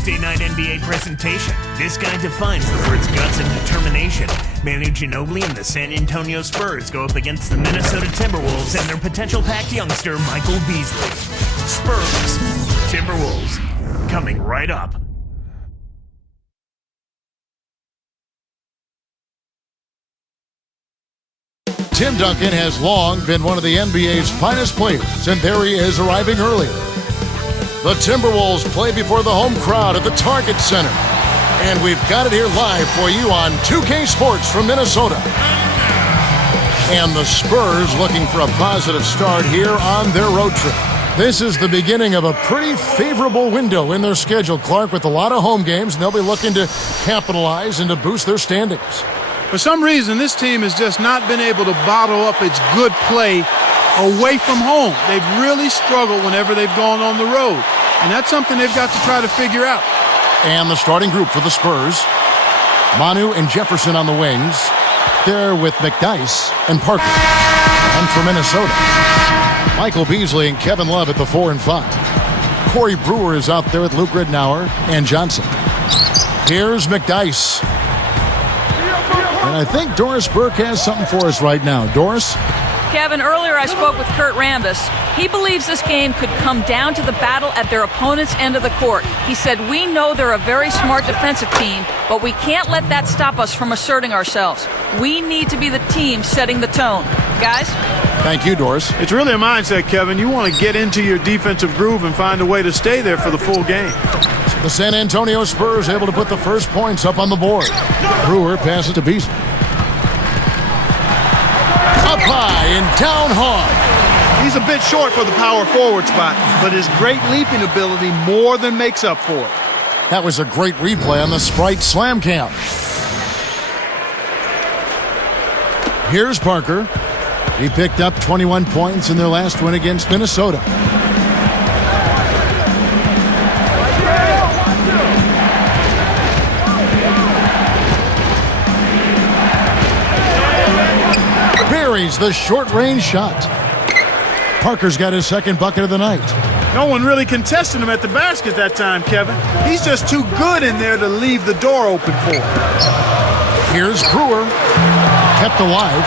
Tuesday night NBA presentation. This guy defines the words guts and determination. Manu Ginobili and the San Antonio Spurs go up against the Minnesota Timberwolves and their potential packed youngster, Michael Beasley. Spurs, Timberwolves, coming right up. Tim Duncan has long been one of the NBA's finest players, and there he is arriving earlier. The Timberwolves play before the home crowd at the Target Center. And we've got it here live for you on 2K Sports from Minnesota. And the Spurs looking for a positive start here on their road trip. This is the beginning of a pretty favorable window in their schedule, Clark, with a lot of home games, and they'll be looking to capitalize and to boost their standings. For some reason, this team has just not been able to bottle up its good play away from home. They've really struggled whenever they've gone on the road. And that's something they've got to try to figure out. And the starting group for the Spurs, Manu and Jefferson on the wings. They're with McDyess and Parker. And for Minnesota, Michael Beasley and Kevin Love at the 4 and 5. Corey Brewer is out there with Luke Ridnour and Johnson. Here's McDyess. And I think Doris Burke has something for us right now. Doris? Kevin, earlier I spoke with Kurt Rambis. He believes this game could come down to the battle at their opponent's end of the court. He said, we know they're a very smart defensive team, but we can't let that stop us from asserting ourselves. We need to be the team setting the tone. Guys? Thank you, Doris. It's really a mindset, Kevin. You want to get into your defensive groove and find a way to stay there for the full game. The San Antonio Spurs able to put the first points up on the board. Brewer passes to Beasley. Up high and down hard. He's a bit short for the power forward spot, but his great leaping ability more than makes up for it. That was a great replay on the Sprite Slam Cam. Here's Parker. He picked up 21 points in their last win against Minnesota. Buries the short-range shot. Parker's got his second bucket of the night. No one really contested him at the basket that time, Kevin. He's just too good in there to leave the door open for him. Here's Brewer. Kept alive.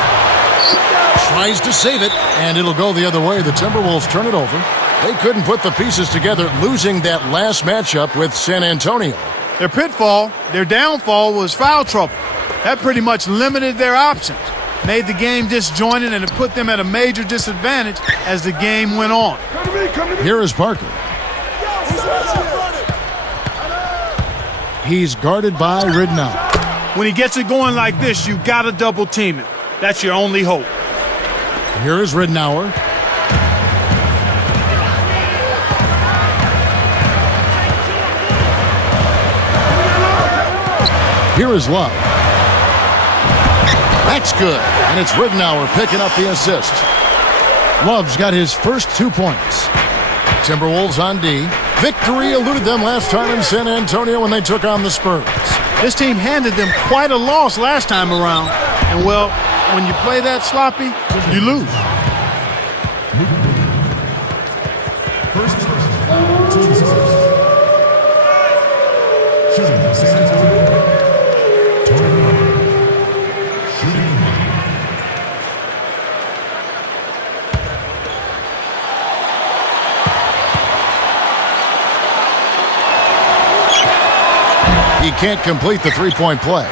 Tries to save it, and it'll go the other way. The Timberwolves turn it over. They couldn't put the pieces together, losing that last matchup with San Antonio. Their pitfall, their downfall was foul trouble. That pretty much limited their options. Made the game disjointed, and it put them at a major disadvantage as the game went on. Here is Parker. He's guarded by Ridnour. When he gets it going like this, you got to double team him. That's your only hope. Here is Ridnour. Here is Love. That's good. And it's Ridnour picking up the assist. Love's got his first 2 points. Timberwolves on D. Victory eluded them last time in San Antonio when they took on the Spurs. This team handed them quite a loss last time around. And, well, when you play that sloppy, you lose. He can't complete the three-point play.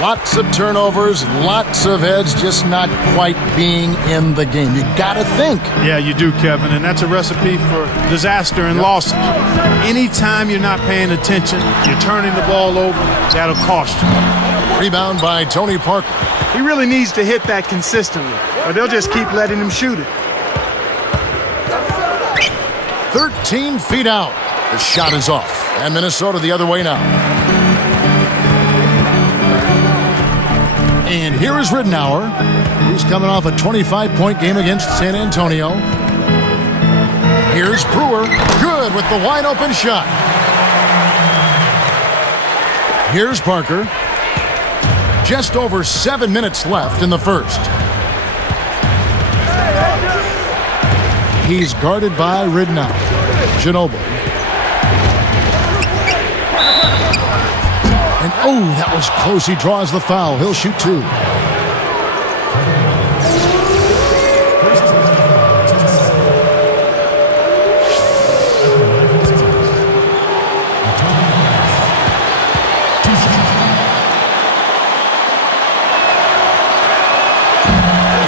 Lots of turnovers, lots of heads just not quite being in the game. You gotta think. Yeah, you do, Kevin, and that's a recipe for disaster and losses. Anytime you're not paying attention, you're turning the ball over, that'll cost you. Rebound by Tony Parker. He really needs to hit that consistently, or they'll just keep letting him shoot it. 13 feet out. The shot is off, and Minnesota the other way now. And here is Ridnour, who's coming off a 25-point game against San Antonio. Here's Brewer, good with the wide-open shot. Here's Parker. Just over 7 minutes left in the first. He's guarded by Ridnour. Ginobili. Oh, that was close. He draws the foul. He'll shoot 2.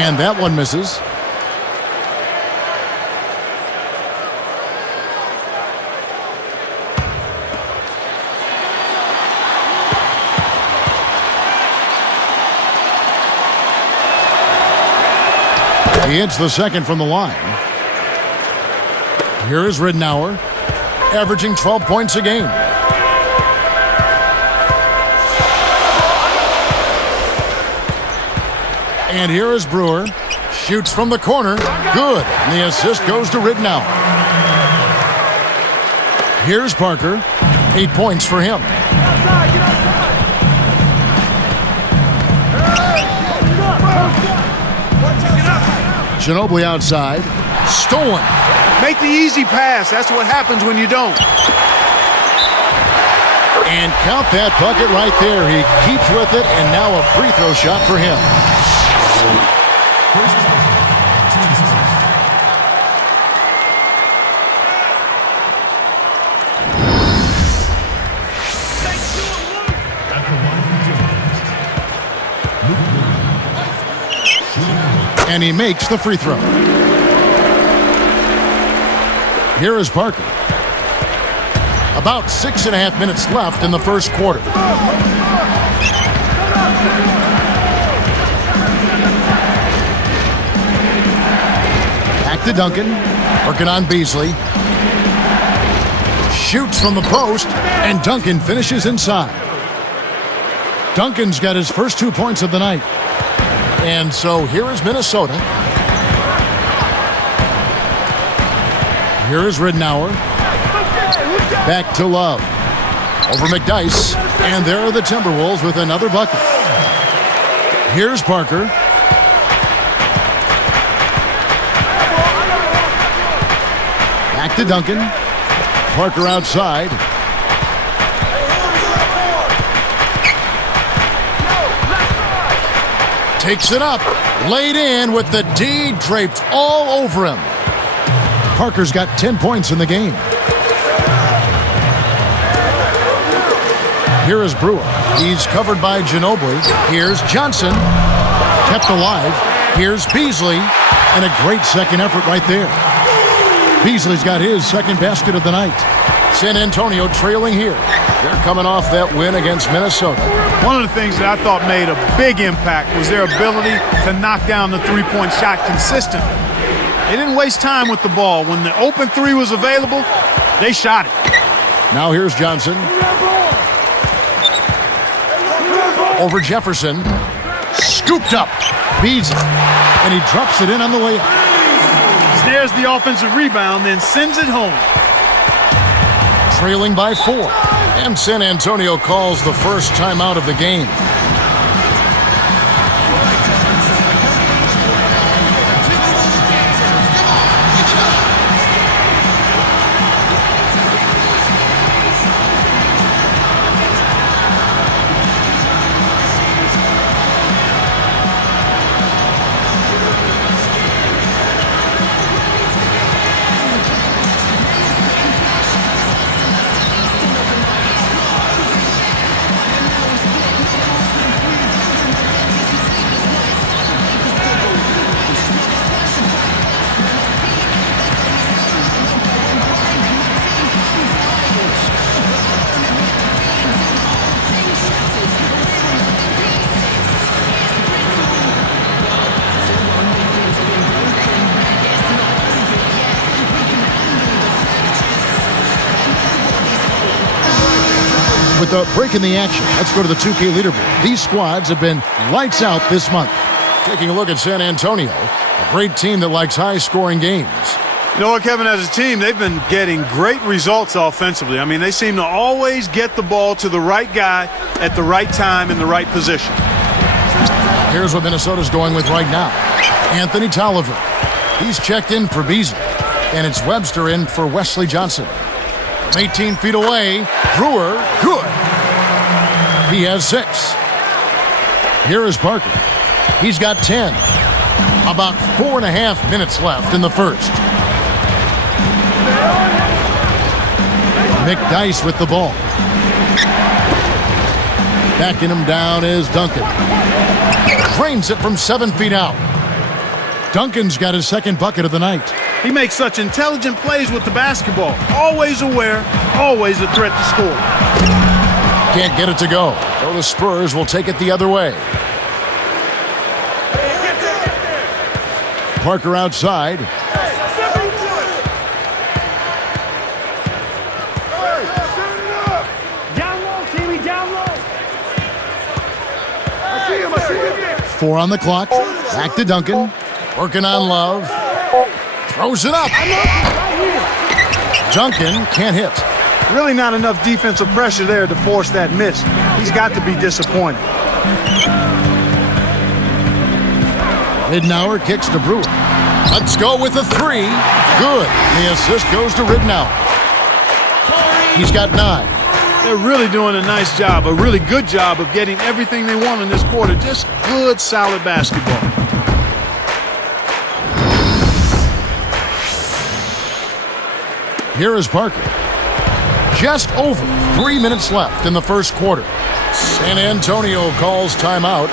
And that one misses. He hits the second from the line. Here is Ridnour, averaging 12 points a game. And here is Brewer. Shoots from the corner. Good. And the assist goes to Ridnour. Here's Parker. 8 points for him. Ginobili outside. Stolen. Make the easy pass. That's what happens when you don't. And count that bucket right there. He keeps with it, and now a free throw shot for him. And he makes the free throw. Here is Parker. About 6.5 minutes left in the first quarter. Back to Duncan. Working on Beasley. Shoots from the post, and Duncan finishes inside. Duncan's got his first 2 points of the night. And so here is Minnesota. Here is Ridnour. Back to Love. Over McDyess. And there are the Timberwolves with another bucket. Here's Parker. Back to Duncan. Parker outside. Takes it up. Laid in with the D draped all over him. Parker's got 10 points in the game. Here is Brewer. He's covered by Ginobili. Here's Johnson. Kept alive. Here's Beasley. And a great second effort right there. Beasley's got his second basket of the night. San Antonio trailing here. They're coming off that win against Minnesota. One of the things that I thought made a big impact was their ability to knock down the three-point shot consistently. They didn't waste time with the ball. When the open three was available, they shot it. Now here's Johnson. Over Jefferson. Scooped up. Beasley. And he drops it in on the layup. Snares the offensive rebound, then sends it home. Trailing by 4. And San Antonio calls the first timeout of the game. With the break in the action, let's go to the 2K leaderboard. These squads have been lights out this month. Taking a look at San Antonio, a great team that likes high-scoring games. You know what, Kevin, as a team, they've been getting great results offensively. I mean, they seem to always get the ball to the right guy at the right time in the right position. Here's what Minnesota's going with right now. Anthony Tolliver. He's checked in for Beasley. And it's Webster in for Wesley Johnson. From 18 feet away, Brewer, good. He has 6. Here is Parker. He's got 10. About 4.5 minutes left in the first. McDyess with the ball. Backing him down is Duncan. Drains it from 7 feet out. Duncan's got his second bucket of the night. He makes such intelligent plays with the basketball. Always aware, always a threat to score. Can't get it to go. So the Spurs will take it the other way. Parker outside. Down low, Timmy, down low. I see him. 4 on the clock. Back to Duncan. Working on Love. Throws it up. Duncan can't hit. Really not enough defensive pressure there to force that miss. He's got to be disappointed. Ridnour kicks to Brewer. Let's go with a 3. Good. The assist goes to Ridnour. He's got 9. They're really doing a nice job, a really good job of getting everything they want in this quarter. Just good, solid basketball. Here is Parker. Just over 3 minutes left in the first quarter. San Antonio calls timeout.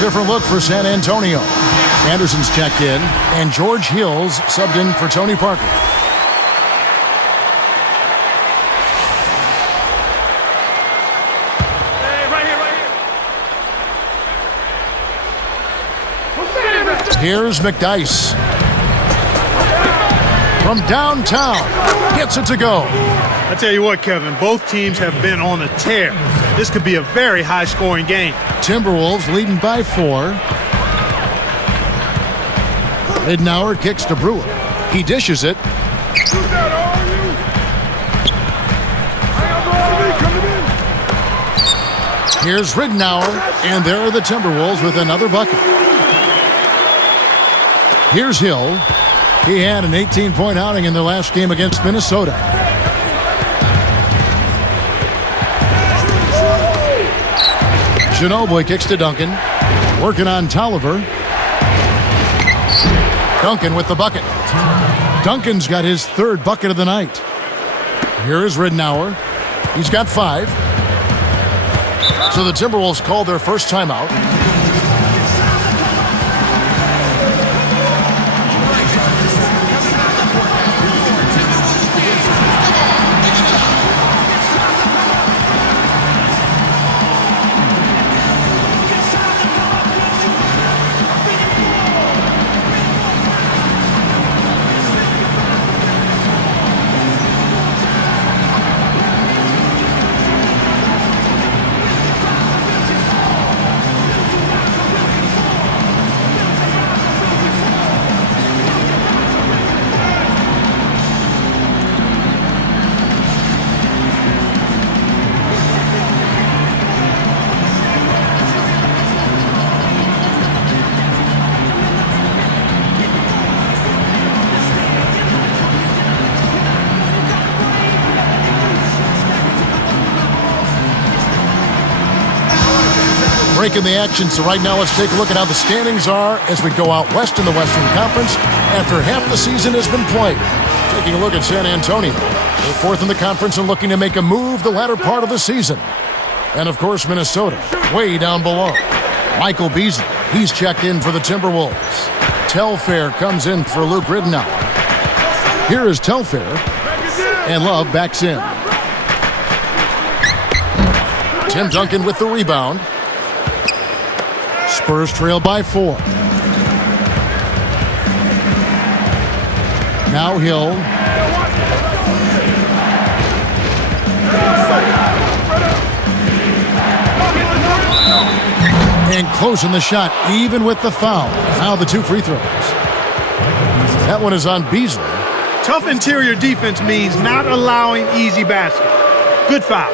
Different look for San Antonio. Anderson's checked in, and George Hill's subbed in for Tony Parker. Here's McDyess. From downtown, gets it to go. I tell you what, Kevin, both teams have been on a tear. This could be a very high-scoring game. Timberwolves leading by 4. Ridnour kicks to Brewer. He dishes it. Here's Ridnour, and there are the Timberwolves with another bucket. Here's Hill. He had an 18-point outing in their last game against Minnesota. Ginobili kicks to Duncan. Working on Tolliver. Duncan with the bucket. Duncan's got his third bucket of the night. Here is Ridnour. He's got 5. So the Timberwolves called their first timeout. Breaking the action, so right now let's take a look at how the standings are as we go out west in the Western Conference after half the season has been played. Taking a look at San Antonio. They're 4th in the conference and looking to make a move the latter part of the season. And of course, Minnesota, way down below. Michael Beasley He's checked in for the Timberwolves. Telfair comes in for Luke Ridenour. Here is Telfair, and Love backs in. Tim Duncan with the rebound. Spurs trail by 4. Now Hill. And closing the shot, even with the foul. Now the 2 free throws. That one is on Beasley. Tough interior defense means not allowing easy baskets. Good foul.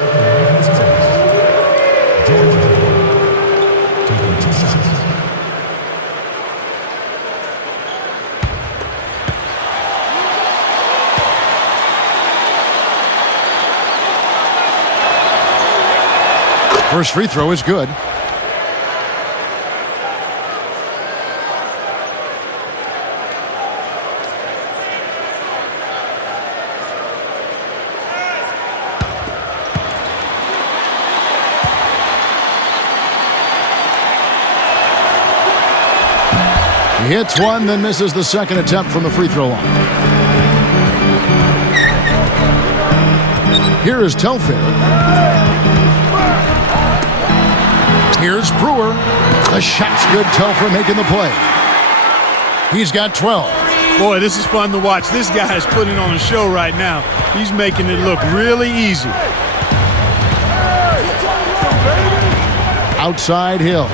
First free throw is good. He hits one, then misses the second attempt from the free throw line. Here is Telfair. Here's Brewer. The shot's good. Telfair making the play. He's got 12. Boy, this is fun to watch. This guy is putting on a show right now. He's making it look really easy. Outside Hill.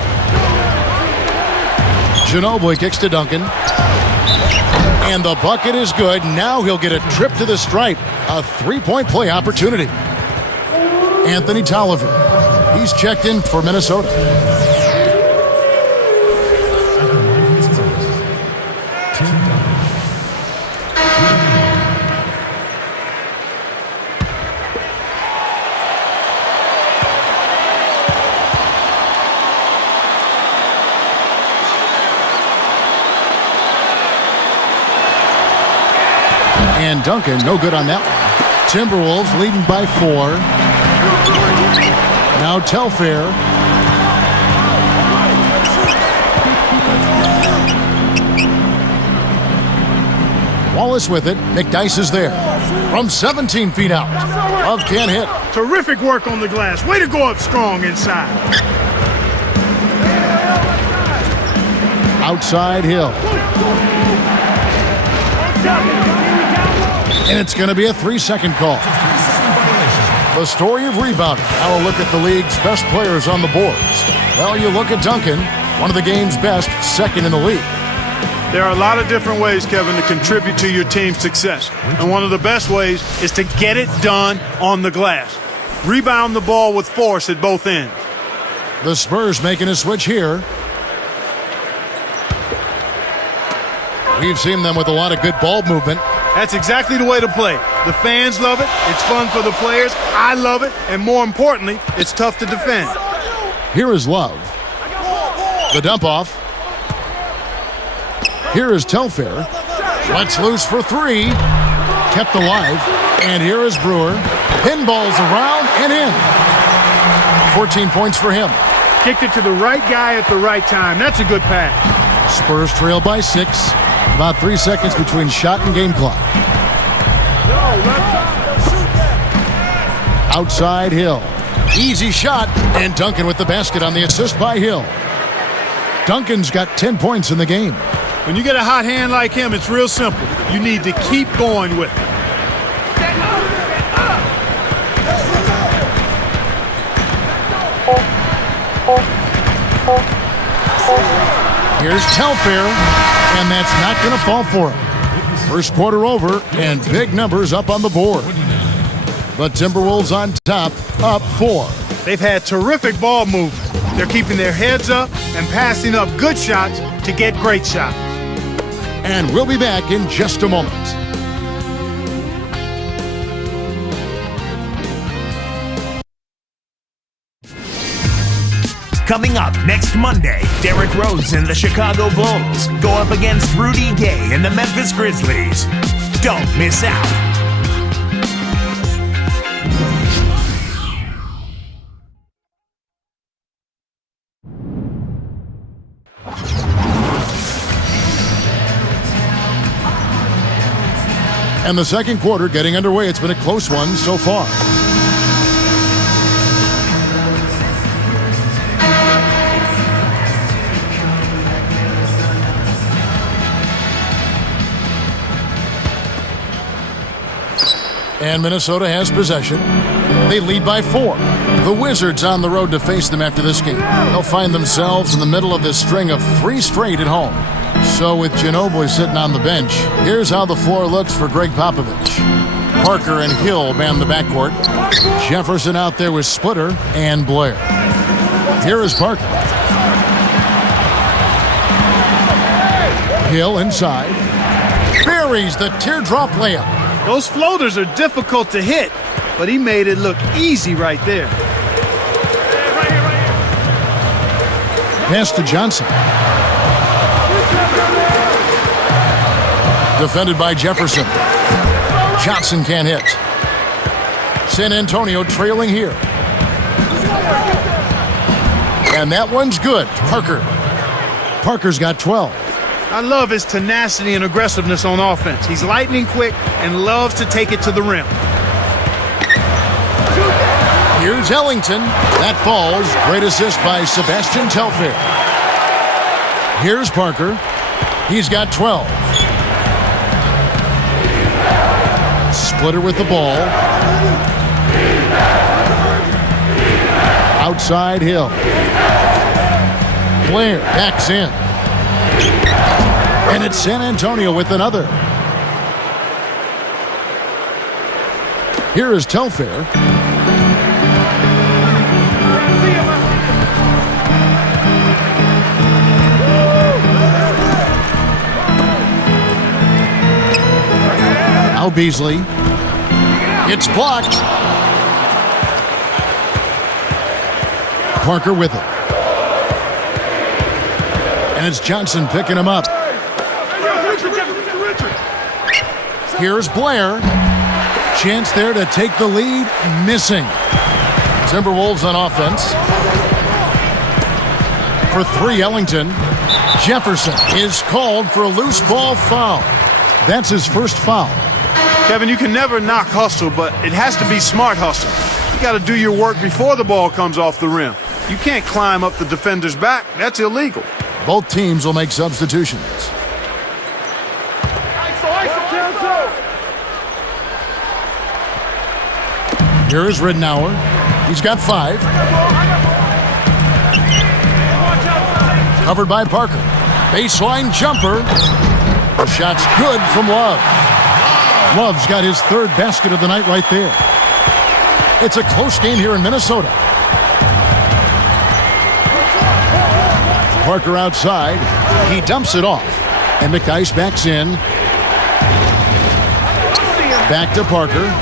Ginobili kicks to Duncan. And the bucket is good. Now he'll get a trip to the stripe. A three-point play opportunity. Anthony Tolliver. He's checked in for Minnesota. And Duncan, no good on that one. Timberwolves leading by 4. Now Telfair. Wallace with it. McDyess is there. From 17 feet out. Love can't hit. Terrific work on the glass. Way to go up strong inside. Outside Hill. And it's going to be a 3-second call. The story of rebounding. Now a look at the league's best players on the boards. Well, you look at Duncan, one of the game's best, second in the league. There are a lot of different ways, Kevin, to contribute to your team's success. And one of the best ways is to get it done on the glass. Rebound the ball with force at both ends. The Spurs making a switch here. We've seen them with a lot of good ball movement. That's exactly the way to play. The fans love it. It's fun for the players. I love it. And more importantly, it's tough to defend. Here is Love. The dump off. Here is Telfair. Lets loose for 3. Kept alive. And here is Brewer. Pinballs around and in. 14 points for him. Kicked it to the right guy at the right time. That's a good pass. Spurs trail by 6. About 3 seconds between shot and game clock. Outside Hill. Easy shot. And Duncan with the basket on the assist by Hill. Duncan's got 10 points in the game. When you get a hot hand like him, it's real simple. You need to keep going with it. Here's Telfair, and that's not going to fall for him. First quarter over, and big numbers up on the board. The Timberwolves on top, up 4. They've had terrific ball movement. They're keeping their heads up and passing up good shots to get great shots. And we'll be back in just a moment. Coming up next Monday, Derrick Rose and the Chicago Bulls go up against Rudy Gay and the Memphis Grizzlies. Don't miss out. And the second quarter getting underway. It's been a close one so far. And Minnesota has possession. They lead by 4. The Wizards on the road to face them after this game. They'll find themselves in the middle of this string of 3 straight at home. So with Ginobili sitting on the bench, here's how the floor looks for Greg Popovich. Parker and Hill man the backcourt. Jefferson out there with Splitter and Blair. Here is Parker. Hill inside. Buries the teardrop layup. Those floaters are difficult to hit, but he made it look easy right there. Pass to Johnson. Defended by Jefferson. Johnson can't hit. San Antonio trailing here. And that one's good. Parker's got 12. I love his tenacity and aggressiveness on offense. He's lightning quick and loves to take it to the rim. Here's Ellington. That falls. Great assist by Sebastian Telfair. Here's Parker. He's got 12. Splitter with the ball. Outside Hill. Blair backs in. And it's San Antonio with another. Here is Telfair. Now Beasley. It's blocked. Parker with it. And it's Johnson picking him up. Here's Blair. Chance there to take the lead. Missing. Timberwolves on offense. For 3, Ellington. Jefferson is called for a loose ball foul. That's his first foul. Kevin, you can never knock hustle, but it has to be smart hustle. You got to do your work before the ball comes off the rim. You can't climb up the defender's back. That's illegal. Both teams will make substitutions. Here is Ridnour. He's got 5. Covered by Parker. Baseline jumper. The shot's good from Love. Love's got his 3rd basket of the night right there. It's a close game here in Minnesota. Parker outside. He dumps it off. And McDyess backs in. Back to Parker.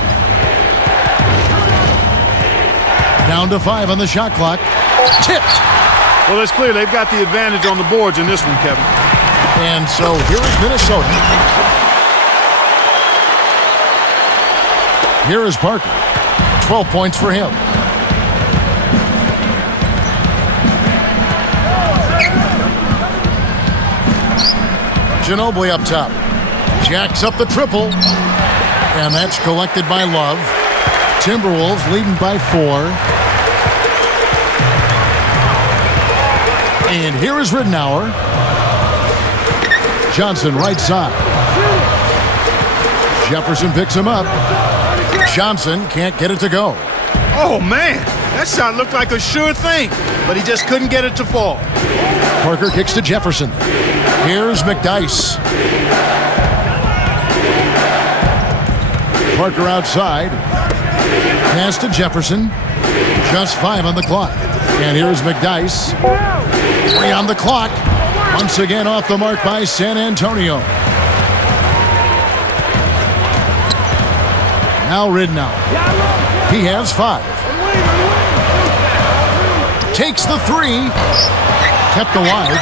Down to 5 on the shot clock. Tipped. Well, it's clear they've got the advantage on the boards in this one, Kevin. And so here is Minnesota. Here is Parker. 12 points for him. Ginobili up top. Jacks up the triple. And that's collected by Love. Timberwolves leading by 4. And here is Ridnour. Johnson right side. Jefferson picks him up. Johnson can't get it to go. Oh, man. That shot looked like a sure thing, but he just couldn't get it to fall. Parker kicks to Jefferson. Here's McDyess. Parker outside. Pass to Jefferson. Just 5 on the clock. And here's McDyess. 3 on the clock. Once again off the mark by San Antonio. Now Ridnour. He has 5. Takes the 3. Kept alive.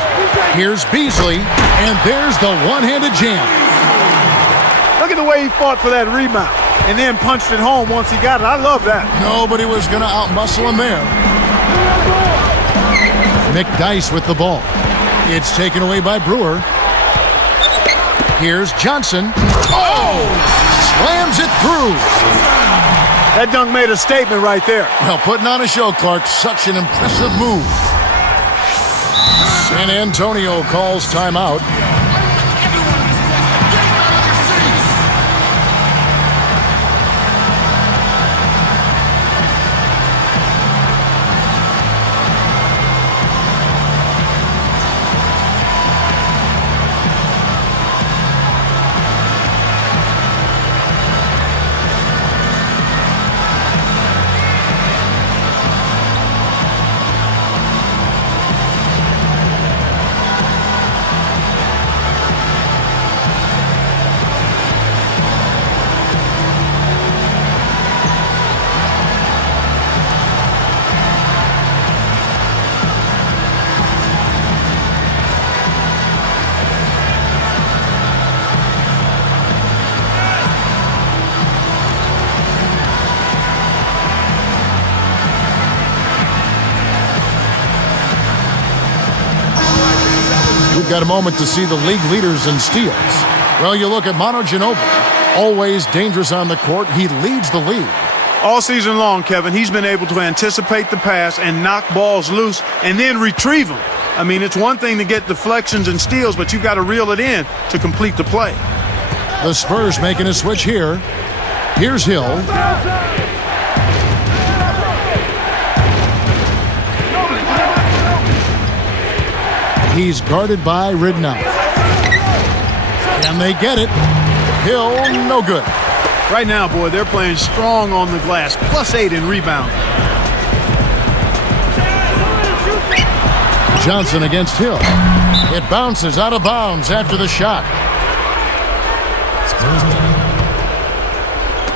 Here's Beasley. And there's the one-handed jam. Look at the way he fought for that rebound and then punched it home once he got it. I love that. Nobody was going to outmuscle him there. McDyess with the ball. It's taken away by Brewer. Here's Johnson. Oh! slams it through. That dunk made a statement right there. Well, putting on a show, Clark. Such an impressive move. San Antonio calls timeout. We've got a moment to see the league leaders in steals. Well, you look at Manu Ginobili, always dangerous on the court. He leads the league. All season long, Kevin, he's been able to anticipate the pass and knock balls loose and then retrieve them. I mean, it's one thing to get deflections and steals, but you've got to reel it in to complete the play. The Spurs making a switch here. Here's Hill. He's guarded by Ridnow. Can they get it? Hill, no good. Right now, boy, they're playing strong on the glass. +8 in rebounding. Johnson against Hill. It bounces out of bounds after the shot.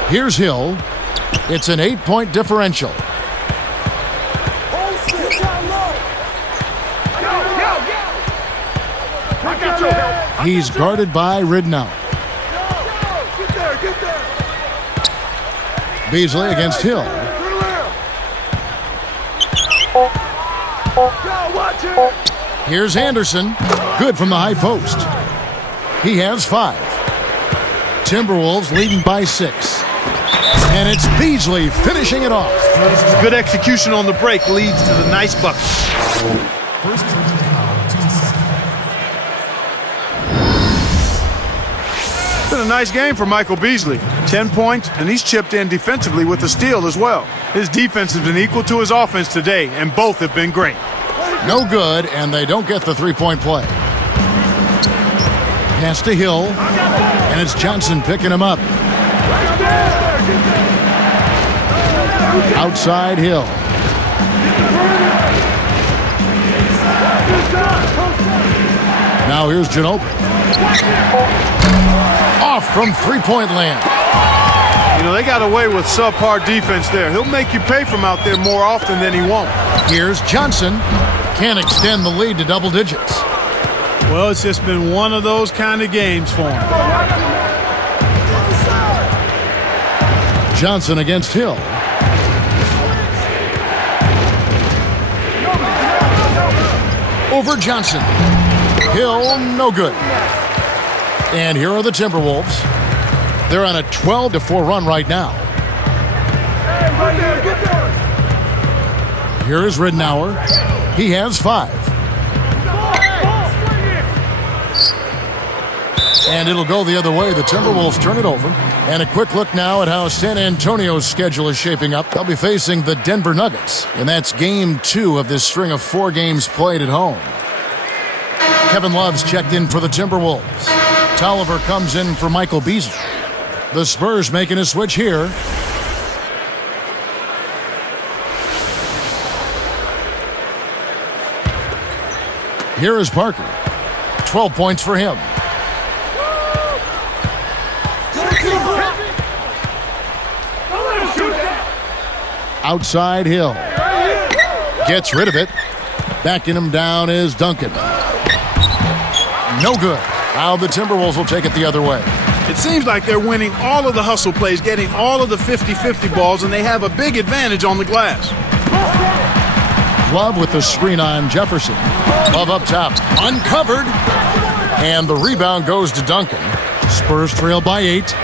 Here's Hill. It's an 8-point differential. He's guarded by Ridnow. Beasley against Hill. Here's Anderson. Good from the high post. He has 5. Timberwolves leading by 6. And it's Beasley finishing it off. Good execution on the break leads to the nice bucket. It's been a nice game for Michael Beasley. 10 points, and he's chipped in defensively with a steal as well. His defense has been equal to his offense today, and both have been great. No good, and they don't get the three-point play. Pass to Hill, and it's Johnson picking him up. Outside Hill. Now here's Ginobili. Off from three-point land. You know, they got away with subpar defense there. He'll make you pay from out there more often than he won't. Here's Johnson. Can't extend the lead to double digits. Well, it's just been one of those kind of games for him. Johnson against Hill. Over Johnson. Hill, no good. And here are the Timberwolves. They're on a 12-4 run right now. Here is Ridnour. He has 5. And it'll go the other way. The Timberwolves turn it over. And a quick look now at how San Antonio's schedule is shaping up. They'll be facing the Denver Nuggets. And that's game 2 of this string of 4 games played at home. Kevin Love's checked in for the Timberwolves. Tolliver comes in for Michael Beasley. The Spurs making a switch here. Here is Parker. 12 points for him. Outside Hill. Gets rid of it. Backing him down is Duncan. No good. Now the Timberwolves will take it the other way. It seems like they're winning all of the hustle plays, getting all of the 50-50 balls, and they have a big advantage on the glass. Love with the screen on Jefferson. Love up top. Uncovered. And the rebound goes to Duncan. Spurs trail by 8.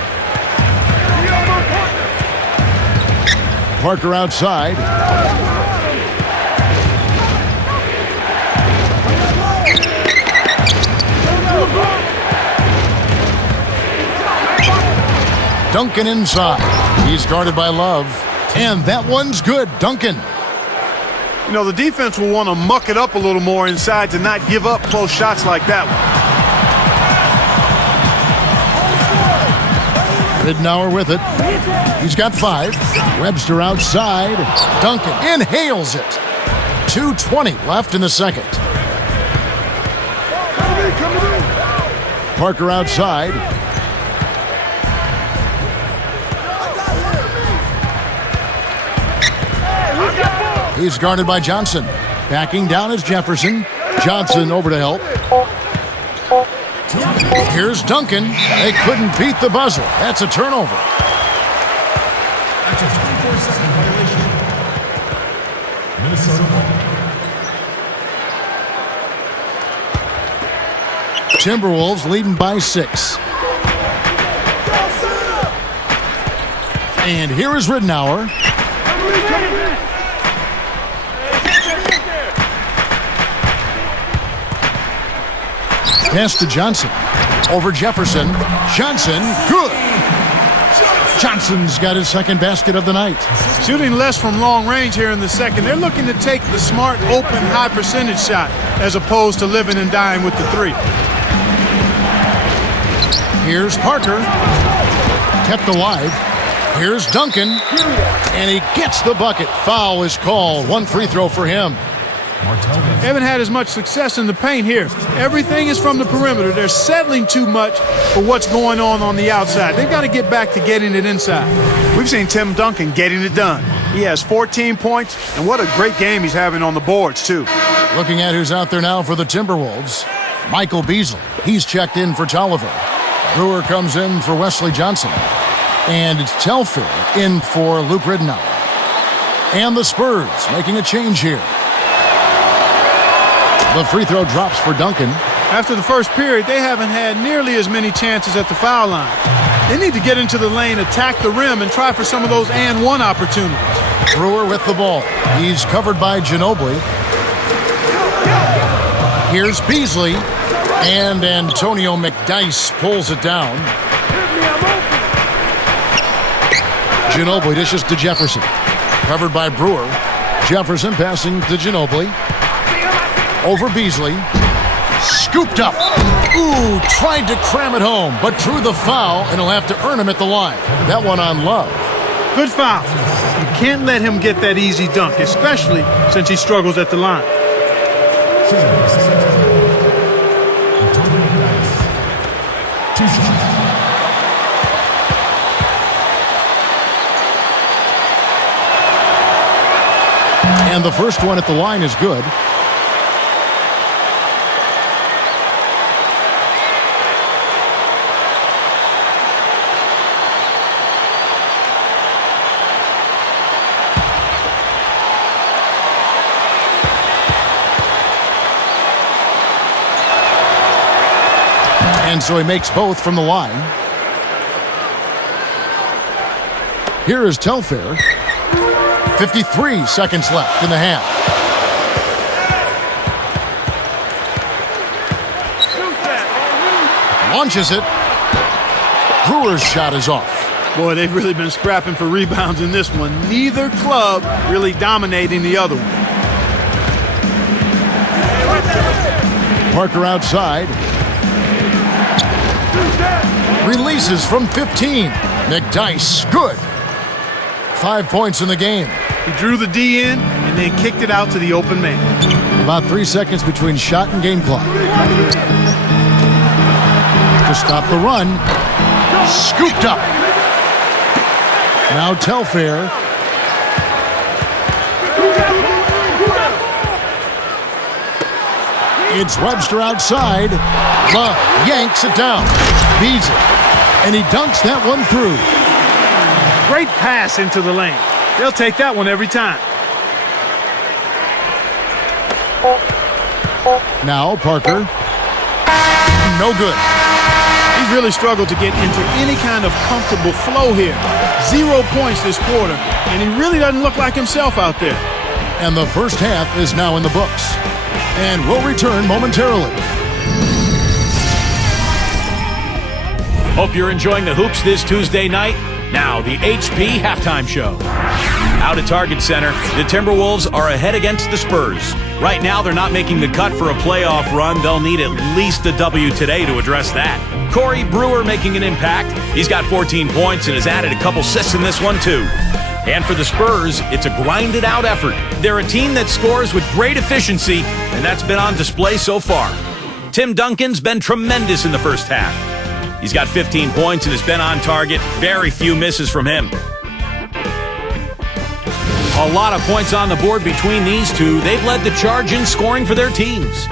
Parker outside. Duncan inside. He's guarded by Love. And that one's good. Duncan. You know, the defense will want to muck it up a little more inside to not give up close shots like that one. Ridnour with it. He's got 5. Webster outside. Duncan inhales it. 2:20 left in the second. Parker outside. He's guarded by Johnson. Backing down is Jefferson. Johnson over to help. Here's Duncan. They couldn't beat the buzzer. That's a turnover. That's a 24-second violation. Minnesota ball. Timberwolves leading by 6. And here is Ridnour. Pass to Johnson. Over Jefferson. Johnson, good. Johnson's got his second basket of the night. Shooting less from long range here in the second. They're looking to take the smart, open, high percentage shot as opposed to living and dying with the 3. Here's Parker. Kept alive. Here's Duncan. And he gets the bucket. Foul is called. 1 free throw for him. They haven't had as much success in the paint here. Everything is from the perimeter. They're settling too much for what's going on the outside. They've got to get back to getting it inside. We've seen Tim Duncan getting it done. He has 14 points, and what a great game he's having on the boards, too. Looking at who's out there now for the Timberwolves. Michael Beasley. He's checked in for Tolliver. Brewer comes in for Wesley Johnson. And it's Telfair in for Luke Ridnour. And the Spurs making a change here. The free throw drops for Duncan. After the first period, they haven't had nearly as many chances at the foul line. They need to get into the lane, attack the rim, and try for some of those and-one opportunities. Brewer with the ball. He's covered by Ginobili. Here's Beasley. And Antonio McDyess pulls it down. Ginobili dishes to Jefferson. Covered by Brewer. Jefferson passing to Ginobili. Over Beasley. Scooped up. Ooh, tried to cram it home, but drew the foul, and he'll have to earn him at the line. That one on Love. Good foul. You can't let him get that easy dunk, especially since he struggles at the line. And the first one at the line is good. And so he makes both from the line. Here is Telfair. 53 seconds left in the half. Launches it. Brewer's shot is off. Boy, they've really been scrapping for rebounds in this one. Neither club really dominating the other one. Parker outside. Releases from 15. McDyess, good. 5 points in the game. He drew the D in and then kicked it out to the open man. About 3 seconds between shot and game clock. To stop the run. Scooped up. Now Telfair. It's Webster outside. Yanks it down. Beasley. And he dunks that one through. Great pass into the lane. They'll take that one every time. Now Parker. No good. He's really struggled to get into any kind of comfortable flow here. 0 points this quarter, and he really doesn't look like himself out there. And the first half is now in the books. And we'll return momentarily. Hope you're enjoying the hoops this Tuesday night. Now, the HP Halftime Show. Out at Target Center, the Timberwolves are ahead against the Spurs. Right now, they're not making the cut for a playoff run. They'll need at least a W today to address that. Corey Brewer making an impact. He's got 14 points and has added a couple assists in this one, too. And for the Spurs, it's a grinded-out effort. They're a team that scores with great efficiency, and that's been on display so far. Tim Duncan's been tremendous in the first half. He's got 15 points and has been on target. Very few misses from him. A lot of points on the board between these two. They've led the charge in scoring for their teams.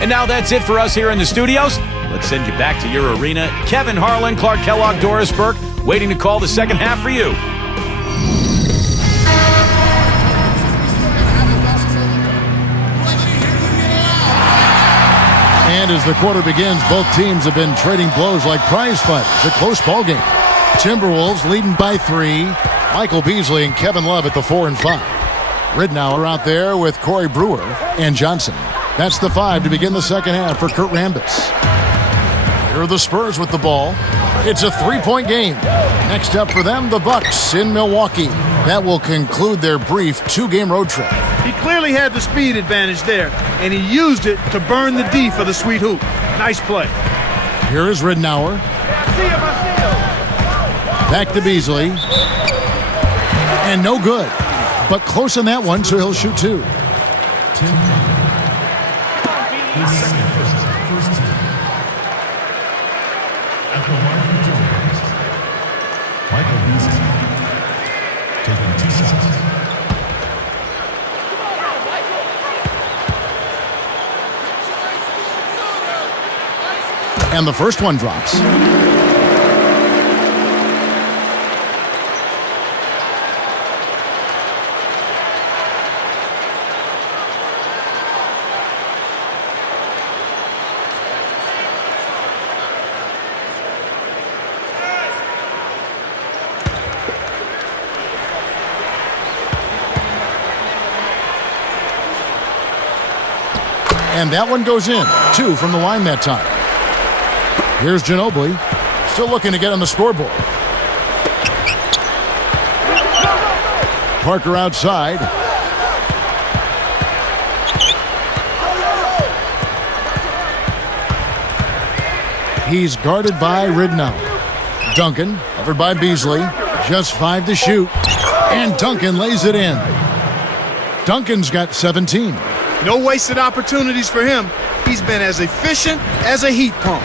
And now that's it for us here in the studios. Let's send you back to your arena. Kevin Harlan, Clark Kellogg, Doris Burke, waiting to call the second half for you. And as the quarter begins, both teams have been trading blows like prize fighters. A close ball game. Timberwolves leading by 3. Michael Beasley and Kevin Love at the 4 and 5. Ridnour out there with Corey Brewer and Johnson. That's the 5 to begin the second half for Kurt Rambis. Here are the Spurs with the ball. It's a 3-point game. Next up for them, the Bucks in Milwaukee. That will conclude their brief 2-game road trip. He clearly had the speed advantage there, and he used it to burn the D for the sweet hoop. Nice play. Here is Ridnour. Back to Beasley. And no good. But close on that one, so he'll shoot 2. After one from Timberwolves, Michael Beasley taking 2 shots. And the first one drops. And that one goes in. 2 from the line that time. Here's Ginobili. Still looking to get on the scoreboard. Parker outside. He's guarded by Ridnour. Duncan, covered by Beasley. Just 5 to shoot. And Duncan lays it in. Duncan's got 17. No wasted opportunities for him. He's been as efficient as a heat pump.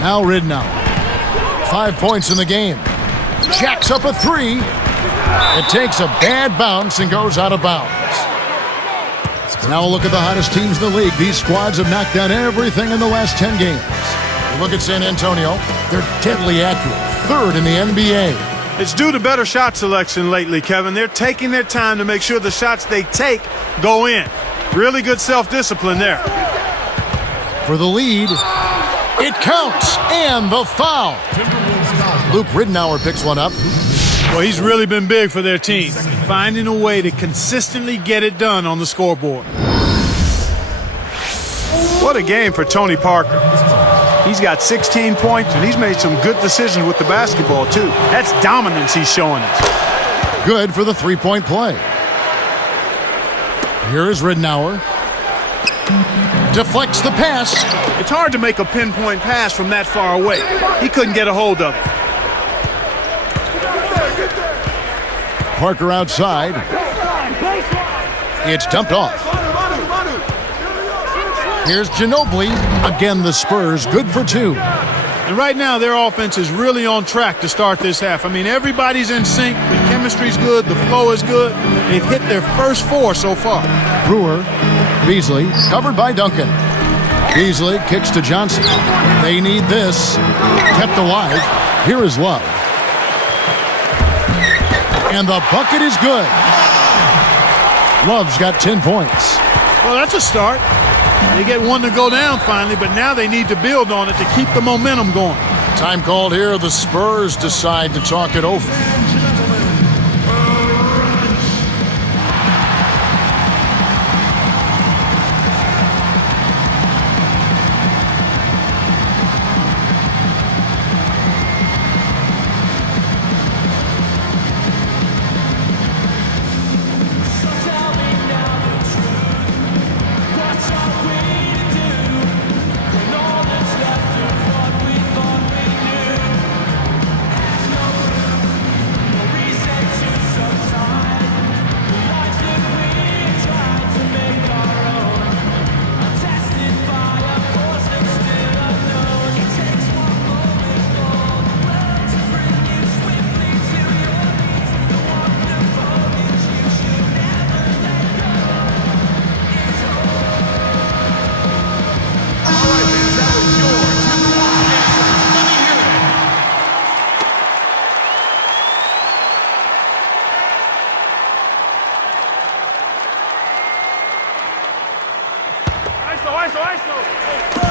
Now Ridnour. 5 points in the game. Jacks up a 3. It takes a bad bounce and goes out of bounds. Now look at the hottest teams in the league. These squads have knocked down everything in the last 10 games. Look at San Antonio. They're deadly accurate. 3rd in the NBA. It's due to better shot selection lately, Kevin. They're taking their time to make sure the shots they take go in. Really good self-discipline there. For the lead, it counts, and the foul. Luke Ridnour picks one up. Well, he's really been big for their team, finding a way to consistently get it done on the scoreboard. What a game for Tony Parker. He's got 16 points, and he's made some good decisions with the basketball, too. That's dominance he's showing us. Good for the 3-point play. Here is Ridnour. Deflects the pass. It's hard to make a pinpoint pass from that far away. He couldn't get a hold of it. Parker outside. It's dumped off. Here's Ginobili. Again, the Spurs good for 2. And right now, their offense is really on track to start this half. I mean, everybody's in sync. The chemistry's good. The flow is good. They've hit their first 4 so far. Brewer, Beasley, covered by Duncan. Beasley kicks to Johnson. They need this. Kept alive. Here is Love. And the bucket is good. Love's got 10 points. Well, that's a start. They get one to go down finally, but now they need to build on it to keep the momentum going. Time called here. The Spurs decide to talk it over.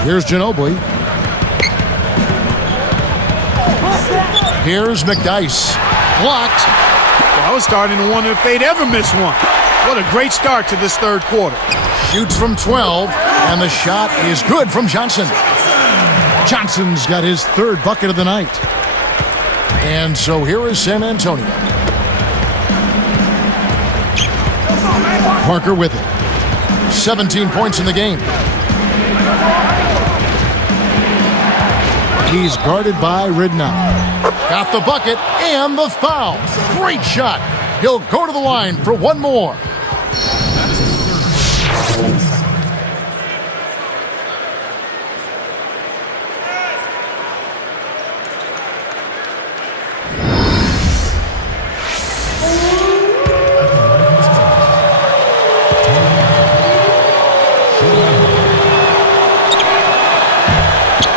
Here's Ginobili. Here's McDyess. Blocked. I was starting to wonder if they'd ever miss one. What a great start to this third quarter. Shoots from 12, and the shot is good from Johnson. Johnson's got his third bucket of the night. And so here is San Antonio. Parker with it. 17 points in the game. He's guarded by Ridnow. Got the bucket and the foul. Great shot. He'll go to the line for one more.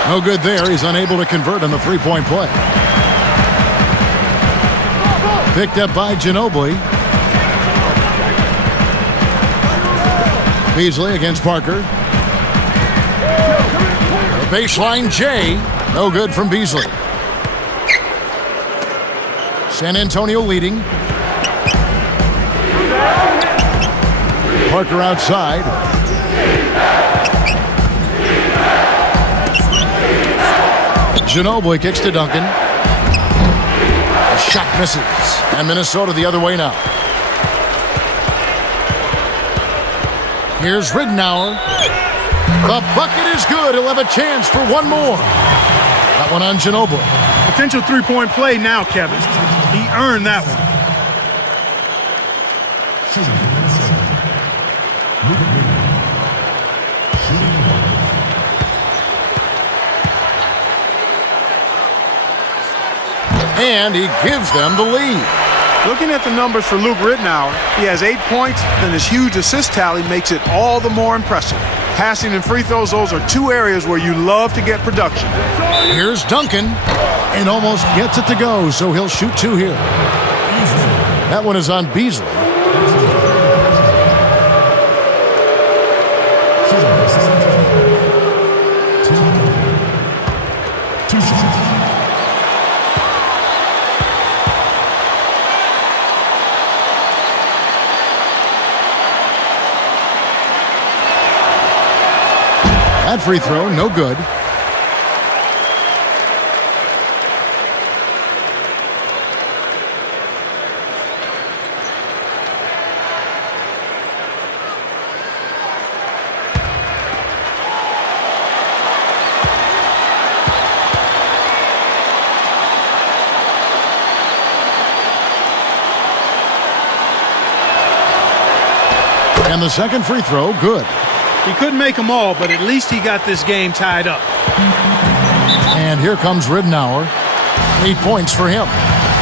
No good there. He's unable to convert on the three-point play. Picked up by Ginobili. Beasley against Parker. The baseline J. No good from Beasley. San Antonio leading. Parker outside. Ginobili kicks to Duncan. The shot misses. And Minnesota the other way now. Here's Ridnour. The bucket is good. He'll have a chance for one more. That one on Ginobili. Potential three-point play now, Kevin. He earned that one. And he gives them the lead. Looking at the numbers for Luke Ridnour, he has 8 points, and his huge assist tally makes it all the more impressive. Passing and free throws, those are two areas where you love to get production. Here's Duncan, and almost gets it to go, so he'll shoot two here. That one is on Beasley. Two shots. That free throw, no good. And the second free throw, good. He couldn't make them all, but at least he got this game tied up. And here comes Ridnour. 8 points for him.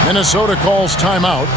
Minnesota calls timeout.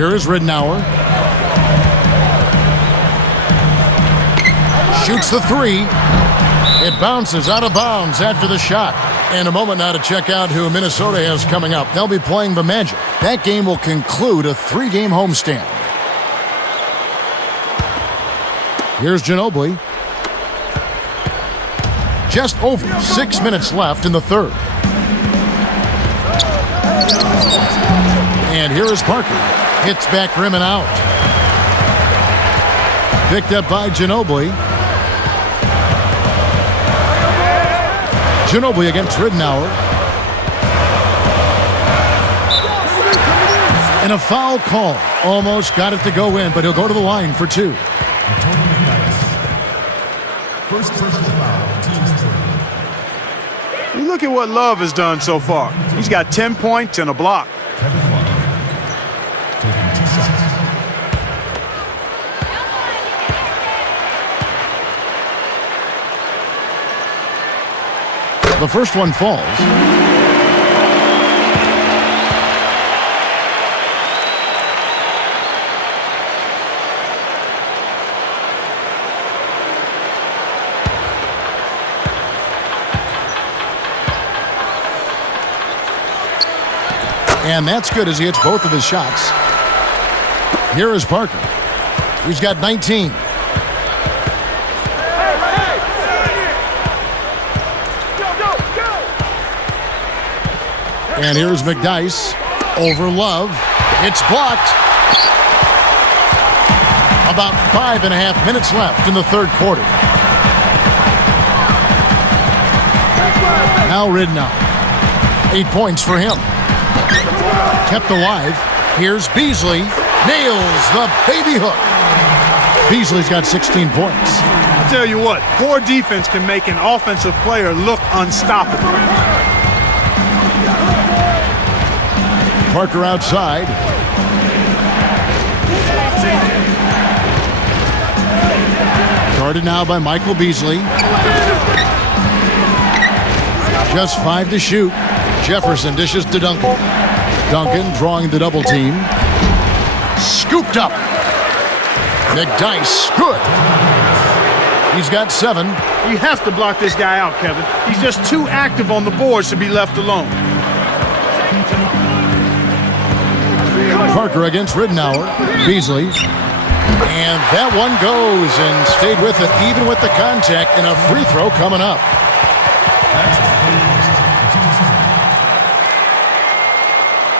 Here is Ridnour. Shoots the three. It bounces out of bounds after the shot. And a moment now to check out who Minnesota has coming up. They'll be playing the Magic. That game will conclude a 3-game homestand. Here's Ginobili. Just over 6 minutes left in the third. And here is Parker. Hits back rim and out. Picked up by Ginobili. Ginobili against Ridnour. And a foul call. Almost got it to go in, but he'll go to the line for two. First personal foul, team's third. You look at what Love has done so far. He's got 10 points and a block. Kevin Love taking 2 shots. The first one falls. And that's good as he hits both of his shots. Here is Parker. He's got 19. And here's McDyess over Love. It's blocked. About 5.5 minutes left in the third quarter. Now Ridnour. 8 points for him. Kept alive. Here's Beasley. Nails the baby hook. Beasley's got 16 points. I'll tell you what, poor defense can make an offensive player look unstoppable. Parker outside. Guarded now by Michael Beasley. Just 5 to shoot. Jefferson dishes to Duncan. Duncan drawing the double team. Scooped up. McDyess, good. He's got 7. You have to block this guy out, Kevin. He's just too active on the boards to be left alone. Parker against Ridnour. Beasley. And that one goes and stayed with it, even with the contact, and a free throw coming up.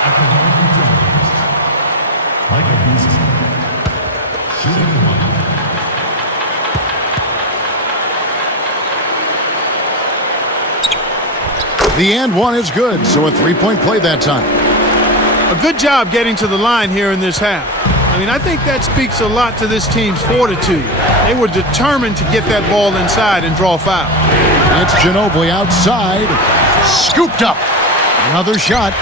After one from Timberwolves, Michael Beasley shooting the one. The and one is good, so a 3-point play that time. A good job getting to the line here in this half. I mean, I think that speaks a lot to this team's fortitude. They were determined to get that ball inside and draw foul. It's Ginobili outside. Scooped up. Another shot.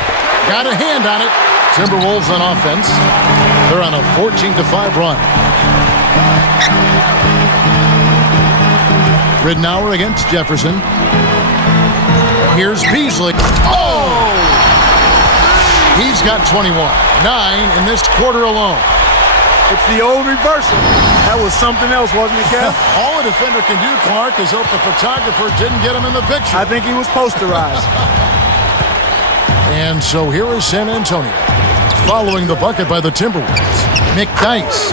Got a hand on it. Timberwolves on offense. They're on a 14-5 run. Ridnour against Jefferson. Here's Beasley. Oh! He's got 21. 9 in this quarter alone. It's the old reversal. That was something else, wasn't it, Kev? All a defender can do, Clark, is hope the photographer didn't get him in the picture. I think he was posterized. And so here is San Antonio, following the bucket by the Timberwolves. McDyess.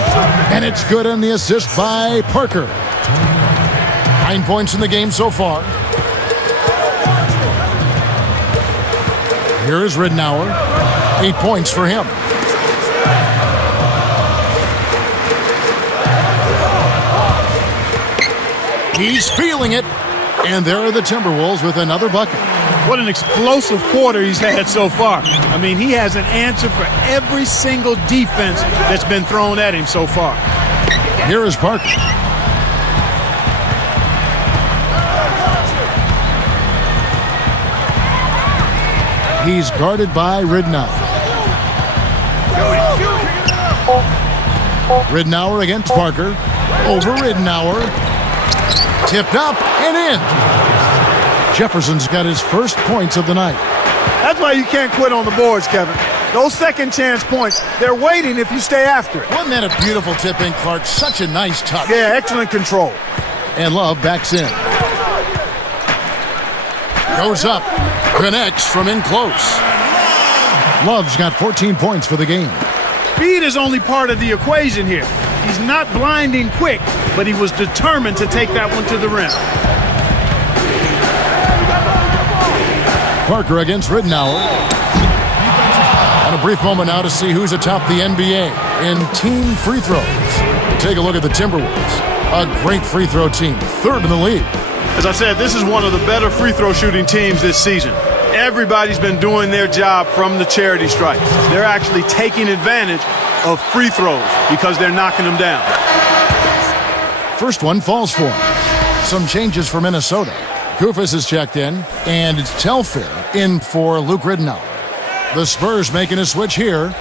And it's good on the assist by Parker. 9 points in the game so far. Here is Ridnour. 8 points for him. He's feeling it. And there are the Timberwolves with another bucket. What an explosive quarter he's had so far. I mean, he has an answer for every single defense that's been thrown at him so far. Here is Parker. He's guarded by Ridnour. Ridnour against Parker. Over Ridnour. Tipped up and in. Jefferson's got his first points of the night. That's why you can't quit on the boards, Kevin. Those second chance points, they're waiting if you stay after it. Wasn't that a beautiful tip in, Clark? Such a nice touch. Yeah, excellent control. And Love backs in. Goes up. Connects from in close. Love's got 14 points for the game. Speed is only part of the equation here. He's not blinding quick, but he was determined to take that one to the rim. Parker against Ridenour. And a brief moment now to see who's atop the NBA in team free throws. Take a look at the Timberwolves. A great free throw team, third in the league. As I said, this is one of the better free throw shooting teams this season. Everybody's been doing their job from the charity stripe. They're actually taking advantage of free throws because they're knocking them down. First one falls for him. Some changes for Minnesota. Kufis is checked in, and it's Telfair in for Luke Ridenour. The Spurs making a switch here.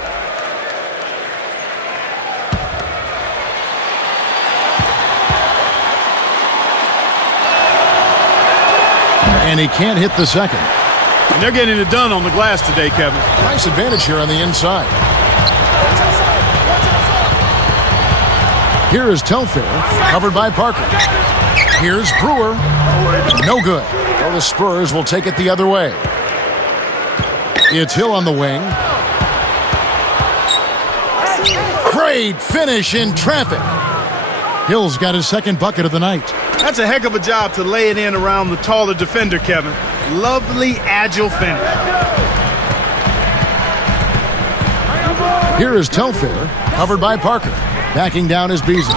And he can't hit the second. And they're getting it done on the glass today, Kevin. Nice advantage here on the inside. Here is Telfair, covered by Parker. Here's Brewer. No good. So the Spurs will take it the other way. It's Hill on the wing. Great finish in traffic. Hill's got his second bucket of the night. That's a heck of a job to lay it in around the taller defender, Kevin. Lovely, agile finish. Here is Telfair, covered by Parker. Backing down is Beasley.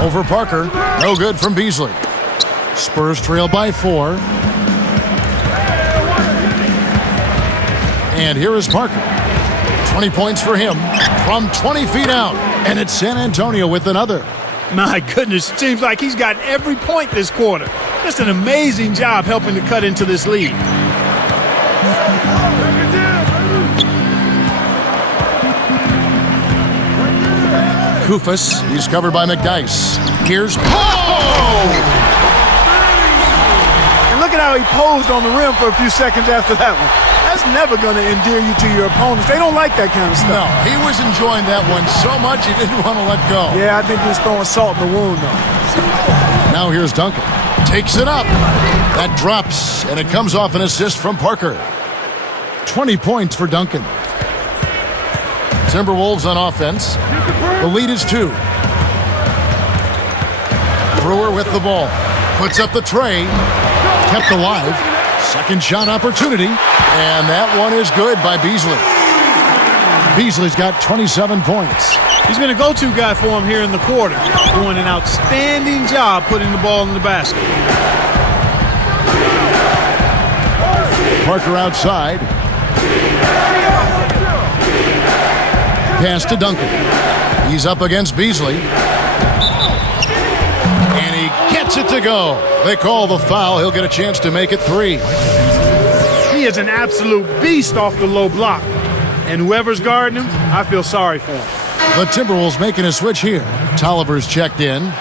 Over Parker, no good from Beasley. Spurs trail by 4. And here is Parker. 20 points for him from 20 feet out. And it's San Antonio with another. My goodness, it seems like he's gotten every point this quarter. Just an amazing job helping to cut into this lead. Kufis, he's covered by McDyess. Here's Paul! And look at how he posed on the rim for a few seconds after that one. That's never going to endear you to your opponents. They don't like that kind of stuff. No, he was enjoying that one so much he didn't want to let go. Yeah, I think he was throwing salt in the wound, though. Now here's Duncan. Takes it up. That drops, and it comes off an assist from Parker. 20 points for Duncan. Timberwolves on offense. The lead is 2. Brewer with the ball. Puts up the tray. Kept alive. Second shot opportunity. And that one is good by Beasley. Beasley's got 27 points. He's been a go-to guy for him here in the quarter. Doing an outstanding job putting the ball in the basket. Parker outside. Pass to Duncan. He's up against Beasley. And he gets it to go. They call the foul. He'll get a chance to make it 3. He is an absolute beast off the low block. And whoever's guarding him, I feel sorry for him. The Timberwolves making a switch here. Tolliver's checked in.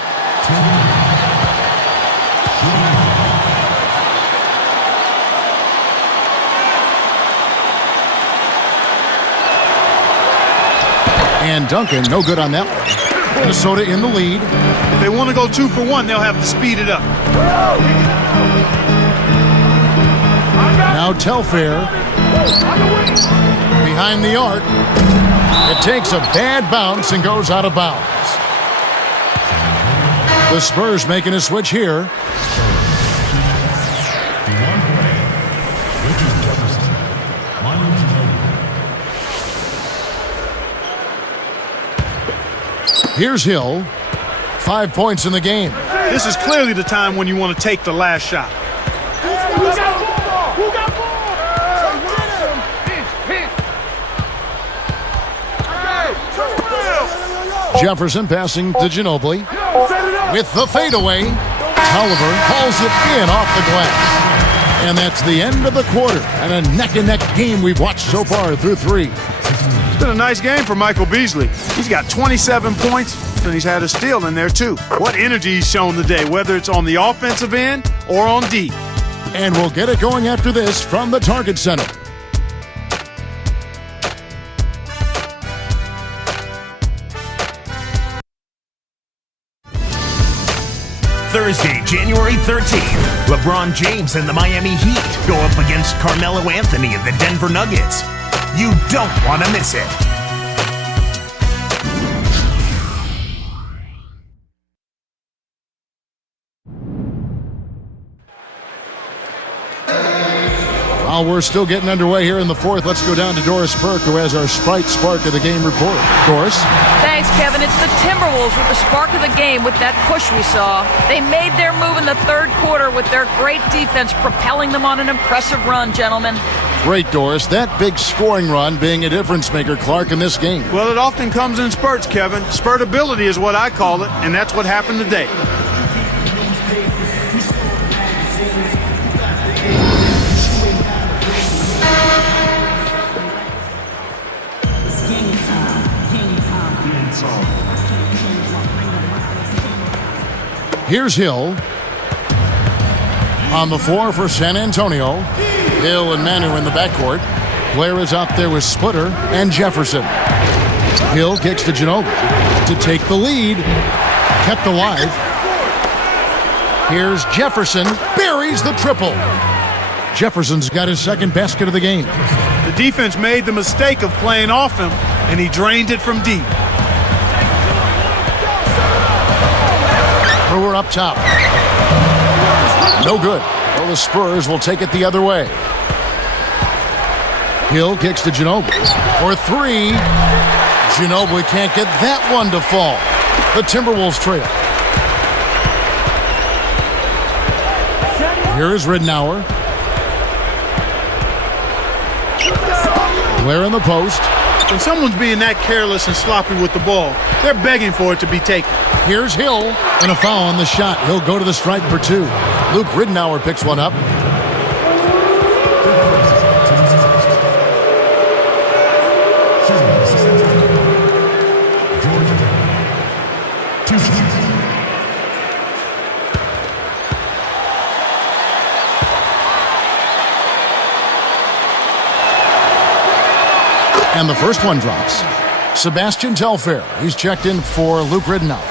And Duncan, no good on that one. Minnesota in the lead. If they want to go 2 for 1, they'll have to speed it up. Now Telfair. Behind the arc. It takes a bad bounce and goes out of bounds. The Spurs making a switch here. Here's Hill. 5 points in the game. This is clearly the time when you want to take the last shot. Jefferson passing to Ginobili. With the fadeaway, Tolliver hauls it in off the glass. And that's the end of the quarter and a neck-and-neck game we've watched so far through 3. It's been a nice game for Michael Beasley. He's got 27 points, and he's had a steal in there, too. What energy he's shown today, whether it's on the offensive end or on D. And we'll get it going after this from the Target Center. Thursday, January 13th, LeBron James and the Miami Heat go up against Carmelo Anthony and the Denver Nuggets. You don't want to miss it. While we're still getting underway here in the fourth, let's go down to Doris Burke, who has our Sprite Spark of the Game report. Doris? Thanks, Kevin. It's the Timberwolves with the spark of the game with that push we saw. They made their move in the third quarter with their great defense propelling them on an impressive run, gentlemen. Great, Doris. That big scoring run being a difference maker, Clark, in this game. Well, it often comes in spurts, Kevin. Spurtability is what I call it, and that's what happened today. Here's Hill. On the floor for San Antonio. Hill and Manu in the backcourt. Blair is out there with Splitter and Jefferson. Hill kicks to Ginobili to take the lead. Kept alive. Here's Jefferson. Buries the triple. Jefferson's got his second basket of the game. The defense made the mistake of playing off him, and he drained it from deep. Brewer up top. No good. Well, the Spurs will take it the other way. Hill kicks to Ginobili for three. Ginobili can't get that one to fall. The Timberwolves trail. Here is Ridnour. Blair in the post. When someone's being that careless and sloppy with the ball, they're begging for it to be taken. Here's Hill, and a foul on the shot. He'll go to the stripe for two. Luke Ridnour picks one up. And the first one drops. Sebastian Telfair. He's checked in for Luke Ridnour.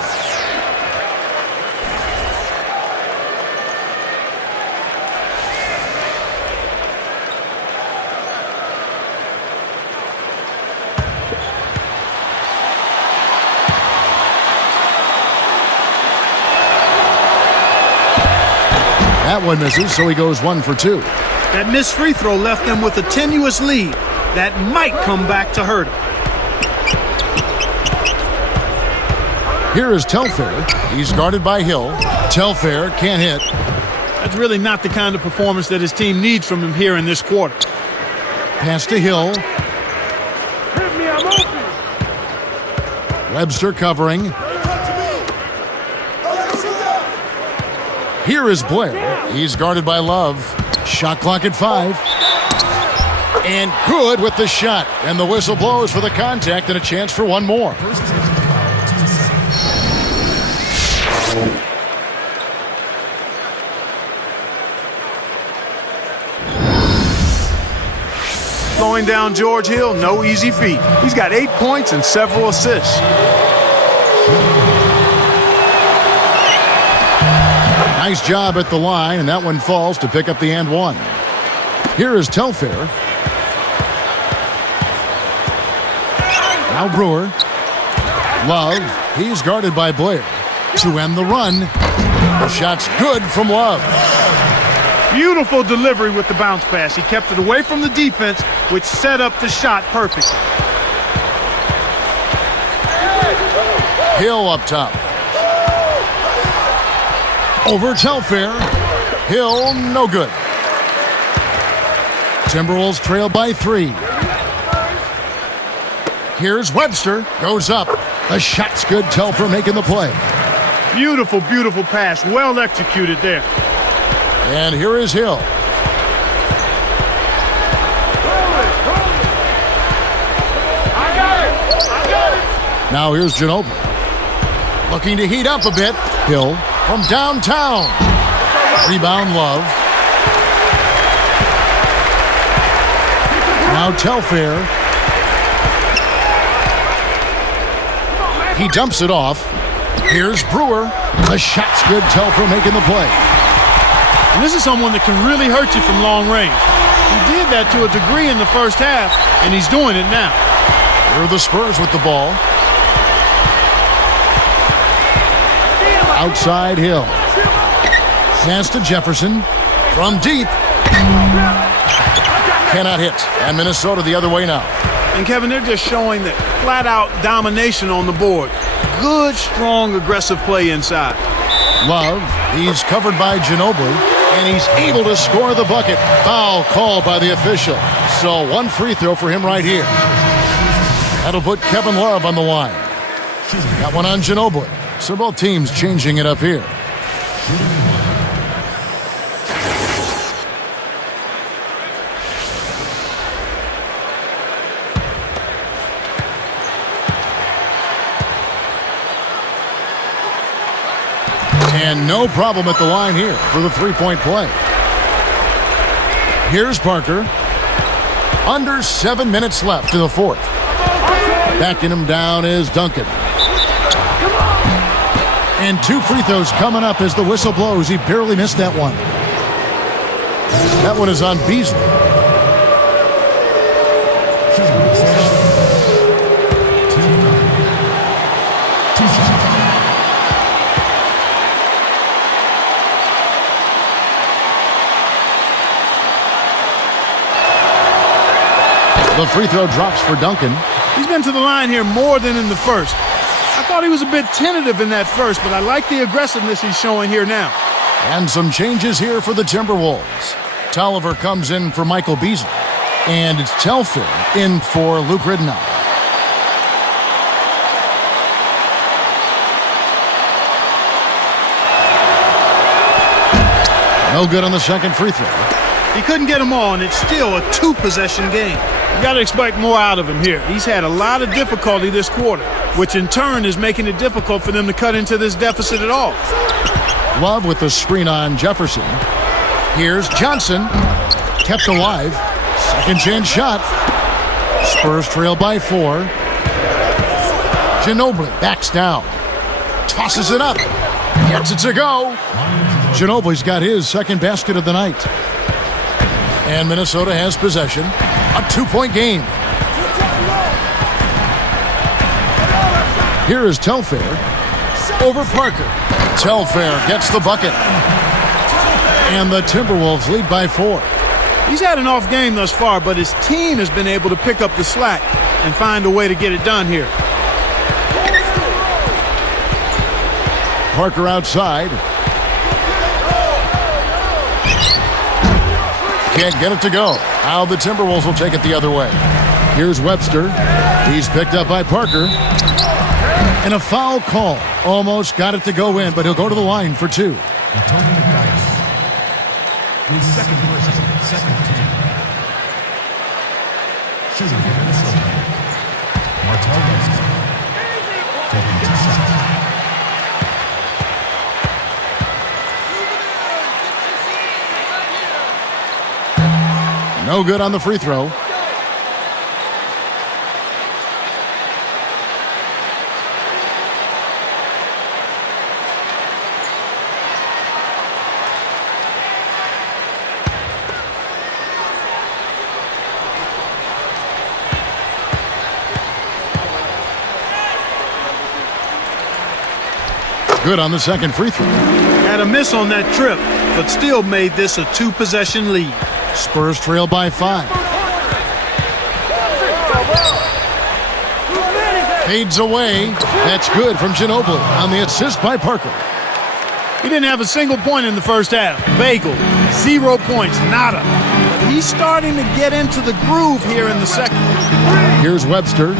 That one misses, so he goes 1 for 2. That missed free throw left them with a tenuous lead that might come back to hurt him. Here is Telfair. He's guarded by Hill. Telfair can't hit. That's really not the kind of performance that his team needs from him here in this quarter. Pass to Hill. Hit me, I'm open. Webster covering. Here is Blair. He's guarded by Love. Shot clock at 5. And good with the shot. And the whistle blows for the contact and a chance for one more. Slowing down George Hill, no easy feat. He's got 8 points and several assists. Nice job at the line, and that one falls to pick up the and one. Here is Telfair. Now Brewer. Love. He's guarded by Blair. To end the run. The shot's good from Love. Beautiful delivery with the bounce pass. He kept it away from the defense, which set up the shot perfectly. Hill up top. Over Telfair. Hill, no good. Timberwolves trail by 3. Here's Webster. Goes up. The shot's good. Telfair making the play. Beautiful, beautiful pass. Well executed there. And here is Hill. I got it. Now here's Ginobili. Looking to heat up a bit. Hill from downtown. Rebound Love. Now Telfair. He dumps it off. Here's Brewer. The shot's good. Telfair making the play. And this is someone that can really hurt you from long range. He did that to a degree in the first half, and he's doing it now. Here are the Spurs with the ball. Outside Hill. Pass to Jefferson. From deep. Cannot hit. And Minnesota the other way now. And Kevin, they're just showing that flat-out domination on the board. Good, strong, aggressive play inside. Love. He's covered by Ginobili. And he's able to score the bucket. Foul called by the official. So one free throw for him right here. That'll put Kevin Love on the line. Got one on Ginobili. So both teams changing it up here. And no problem at the line here for the three-point play. Here's Parker. Under 7 minutes left in the fourth. Backing him down is Duncan. And 2 free throws coming up as the whistle blows. He barely missed that one. That one is on Beasley. The free throw drops for Duncan. He's been to the line here more than in the first. I thought he was a bit tentative in that first, but I like the aggressiveness he's showing here now. And some changes here for the Timberwolves. Tolliver comes in for Michael Beasley. And it's Telfair in for Luke Ridenour. No good on the second free throw. He couldn't get them all, and it's still a 2-possession game. You got to expect more out of him here. He's had a lot of difficulty this quarter, which in turn is making it difficult for them to cut into this deficit at all. Love with the screen on Jefferson. Here's Johnson. Kept alive. Second chance shot. Spurs trail by 4. Ginobili backs down. Tosses it up. Gets it to go. Ginobili's got his second basket of the night. And Minnesota has possession. A 2-point game. Here is Telfair over Parker. Telfair gets the bucket. And the Timberwolves lead by 4. He's had an off game thus far, but his team has been able to pick up the slack and find a way to get it done here. Parker outside. Can't get it to go. Now the Timberwolves will take it the other way. Here's Webster. He's picked up by Parker. And a foul call. Almost got it to go in, but he'll go to the line for 2. His second person, second team. Shooting for Minnesota. Martell Webster. Taking 2 shots. No good on the free throw. Good on the second free throw. Had a miss on that trip, but still made this a 2-possession lead. Spurs trail by 5. Fades away. That's good from Ginobili on the assist by Parker. He didn't have a single point in the first half. Bagel, 0 points, nada. But he's starting to get into the groove here in the second. Here's Webster.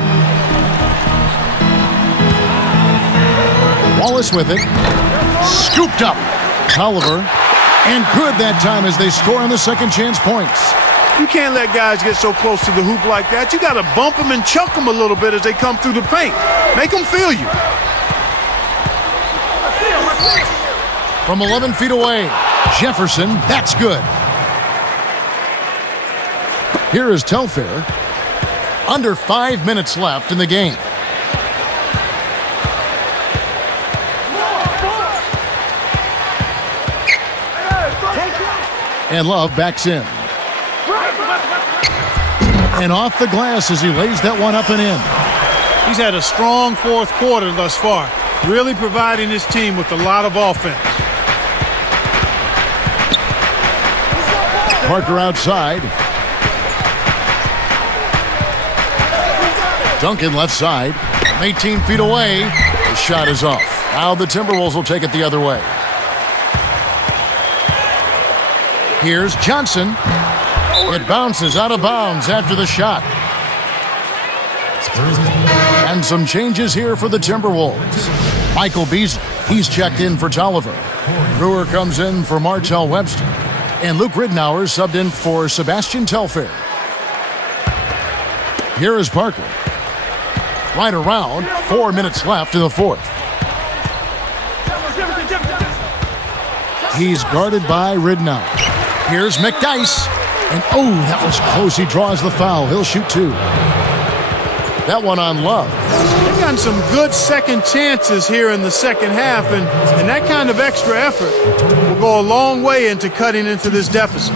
Wallace with it. Scooped up. Tolliver. And good that time as they score on the second chance points. You can't let guys get so close to the hoop like that. You got to bump them and chuck them a little bit as they come through the paint. Make them feel you. From 11 feet away, Jefferson, that's good. Here is Telfair. Under 5 minutes left in the game. And Love backs in. And off the glass as he lays that one up and in. He's had a strong fourth quarter thus far, really providing his team with a lot of offense. Parker outside. Duncan left side. 18 feet away. The shot is off. Now the Timberwolves will take it the other way. Here's Johnson. It bounces out of bounds after the shot. And some changes here for the Timberwolves. Michael Beasley, he's checked in for Tolliver. Brewer comes in for Martell Webster. And Luke Ridnour subbed in for Sebastian Telfair. Here is Parker. Right around, 4 minutes left in the fourth. He's guarded by Ridnour. Here's McDyess. And oh, that was close. He draws the foul. He'll shoot two. That one on Love. They've gotten some good second chances here in the second half, and that kind of extra effort will go a long way into cutting into this deficit.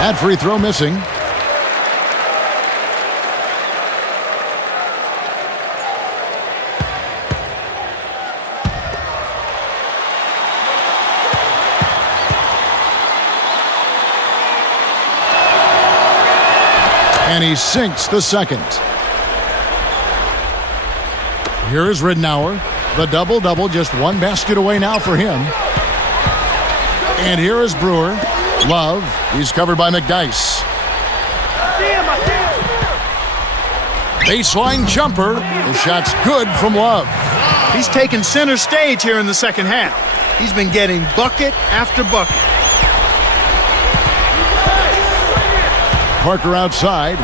That free throw missing. And he sinks the second. Here is Ridnour. The double-double, just one basket away now for him. And here is Brewer. Love, he's covered by McDyess. Baseline jumper. The shot's good from Love. He's taken center stage here in the second half. He's been getting bucket after bucket. Parker outside.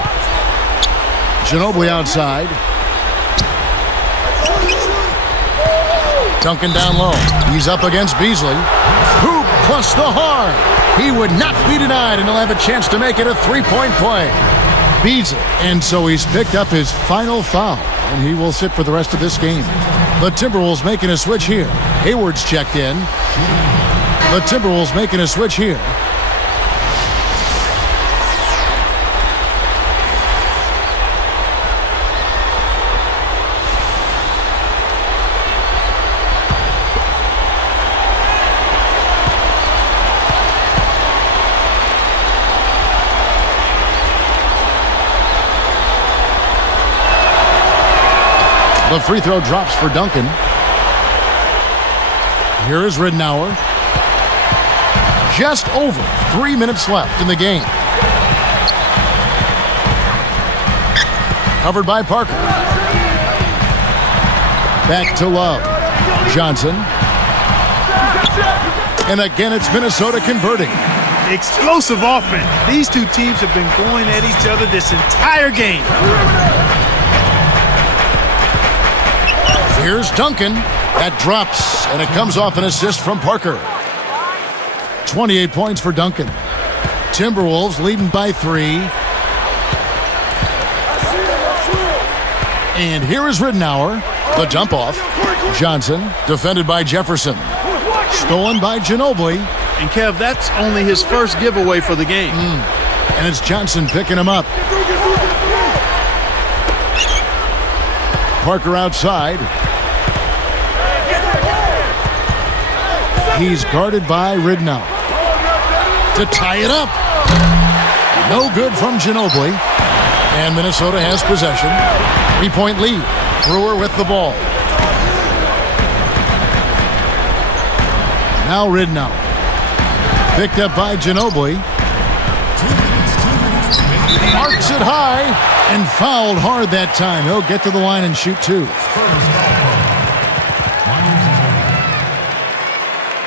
Ginobili outside. Duncan down low. He's up against Beasley. Hoop plus the hard. He would not be denied, and he'll have a chance to make it a three-point play. Beasley. And so he's picked up his final foul, and he will sit for the rest of this game. The Timberwolves making a switch here. Hayward's checked in. The Timberwolves making a switch here. The free throw drops for Duncan. Here is Ridnour. Just over 3 minutes left in the game. Covered by Parker. Back to Love. Johnson. And again, it's Minnesota converting. Explosive offense. These two teams have been going at each other this entire game. Here's Duncan. That drops, and it comes off an assist from Parker. 28 points for Duncan. Timberwolves leading by 3. And here is Ridnour. The dump off. Johnson, defended by Jefferson. Stolen by Ginobili. And Kev, that's only his first giveaway for the game. And it's Johnson picking him up. Parker outside. He's guarded by Ridnour. To tie it up. No good from Ginobili. And Minnesota has possession. 3-point lead. Brewer with the ball. Now Ridnour. Picked up by Ginobili. Marks it high and fouled hard that time. He'll get to the line and shoot two.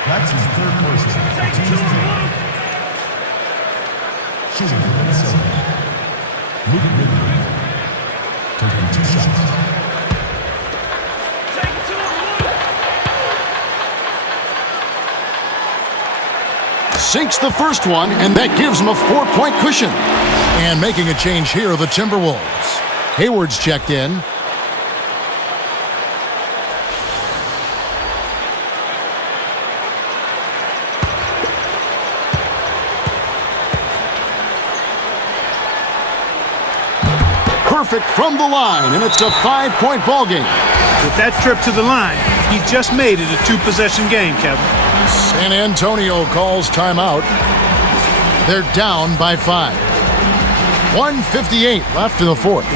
That's his third person. Shooting for Minnesota. Luke Ridnour. Taking 2 shots. Sinks the first one, and that gives him a 4-point cushion. And making a change here, the Timberwolves. Hayward's checked in. Perfect from the line, and it's a 5-point ball game. With that trip to the line, he just made it a 2-possession game, Kevin. San Antonio calls timeout. They're down by 5. 1:58 left in the fourth.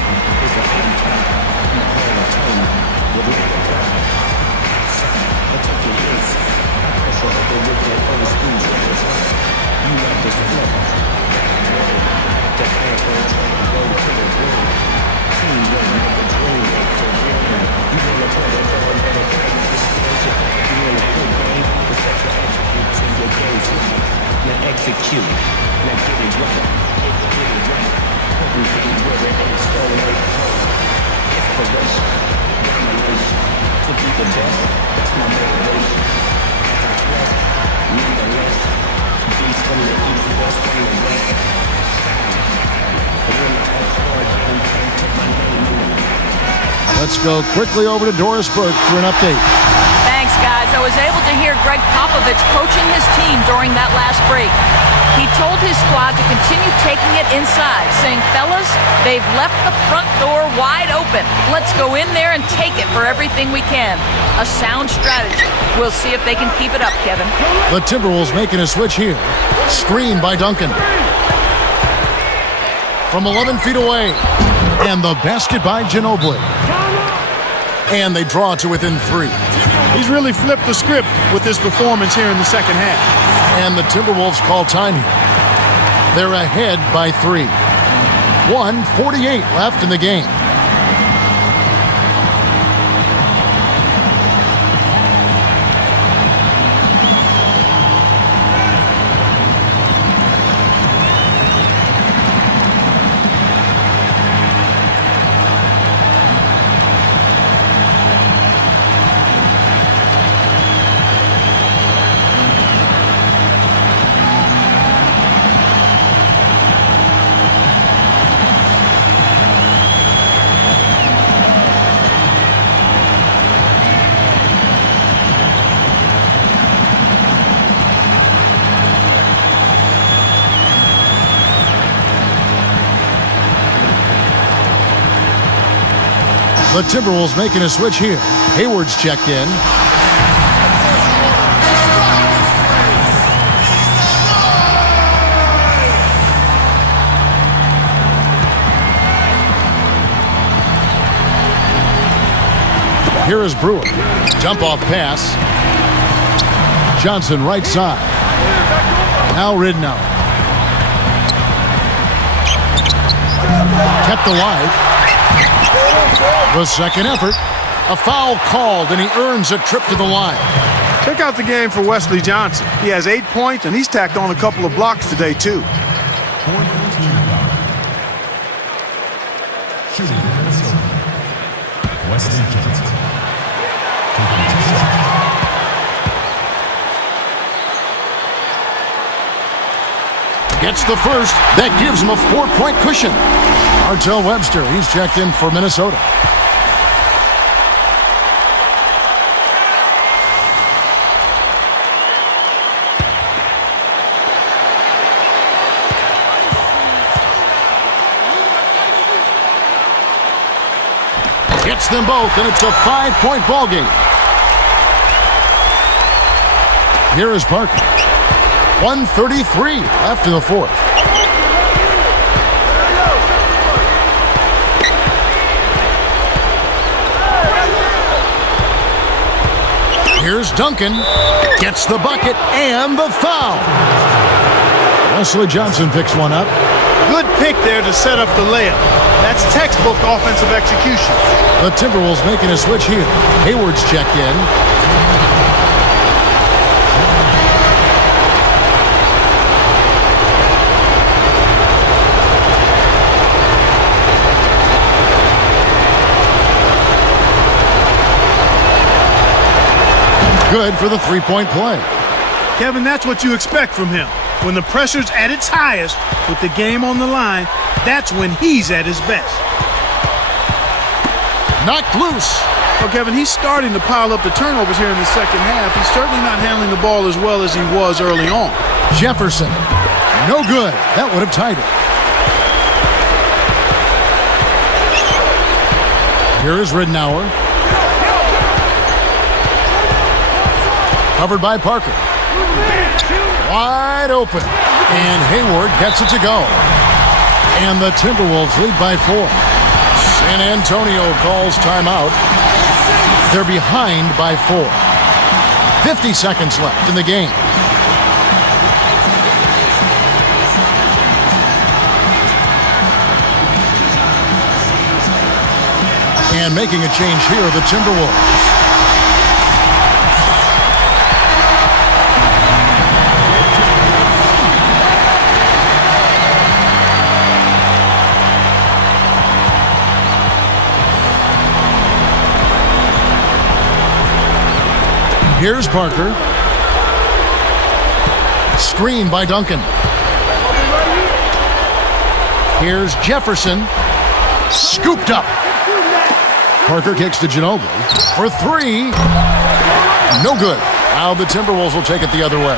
Execute. Now get it right. Get it right. Hoping for the river and exfoliate. Inspiration. Domination. To be the best. That's my motivation. As I quest. Nonetheless. Beast from the east, west from the west. And when I upward, I'm trying to put my name in it. Let's go quickly over to Doris Burke for an update. Thanks, guys. I was able to hear Greg Popovich coaching his team during that last break. He told his squad to continue taking it inside, saying, fellas, they've left the front door wide open. Let's go in there and take it for everything we can. A sound strategy. We'll see if they can keep it up, Kevin. The Timberwolves making a switch here. Screen by Duncan. From 11 feet away. And the basket by Ginobili. And they draw to within 3. He's really flipped the script with his performance here in the second half. And the Timberwolves call time here. They're ahead by 3. 1:48 left in the game. The Timberwolves making a switch here. Hayward's checked in. Here is Brewer. Jump off pass. Johnson right side. Now Ridnow. Kept alive. The second effort, a foul called, and he earns a trip to the line. Check out the game for Wesley Johnson. He has 8 points, and he's tacked on a couple of blocks today, too. Shooting Minnesota. Wesley Johnson. Taking 2 shots. Gets the first. That gives him a 4-point cushion. Martell Webster, he's checked in for Minnesota. Gets them both, and it's a 5-point ball game. Here is Parker. 1:33 left in the fourth. Here's Duncan. Gets the bucket and the foul. Wesley Johnson picks one up. Good pick there to set up the layup. That's textbook offensive execution. The Timberwolves making a switch here. Hayward's checked in. Good for the 3-point play. Kevin, that's what you expect from him. When the pressure's at its highest, with the game on the line, that's when he's at his best. knocked loose. Well, Kevin, he's starting to pile up the turnovers here in the second half. He's certainly not handling the ball as well as he was early on. Jefferson, no good. That would have tied it. Here is Ridnour. Covered by Parker. Wide open. And Hayward gets it to go. And the Timberwolves lead by 4. San Antonio calls timeout. They're behind by 4. 50 seconds left in the game. And making a change here, the Timberwolves. Here's Parker. Screen by Duncan. Here's Jefferson. Scooped up. Parker kicks to Ginobili for 3. No good. Now the Timberwolves will take it the other way.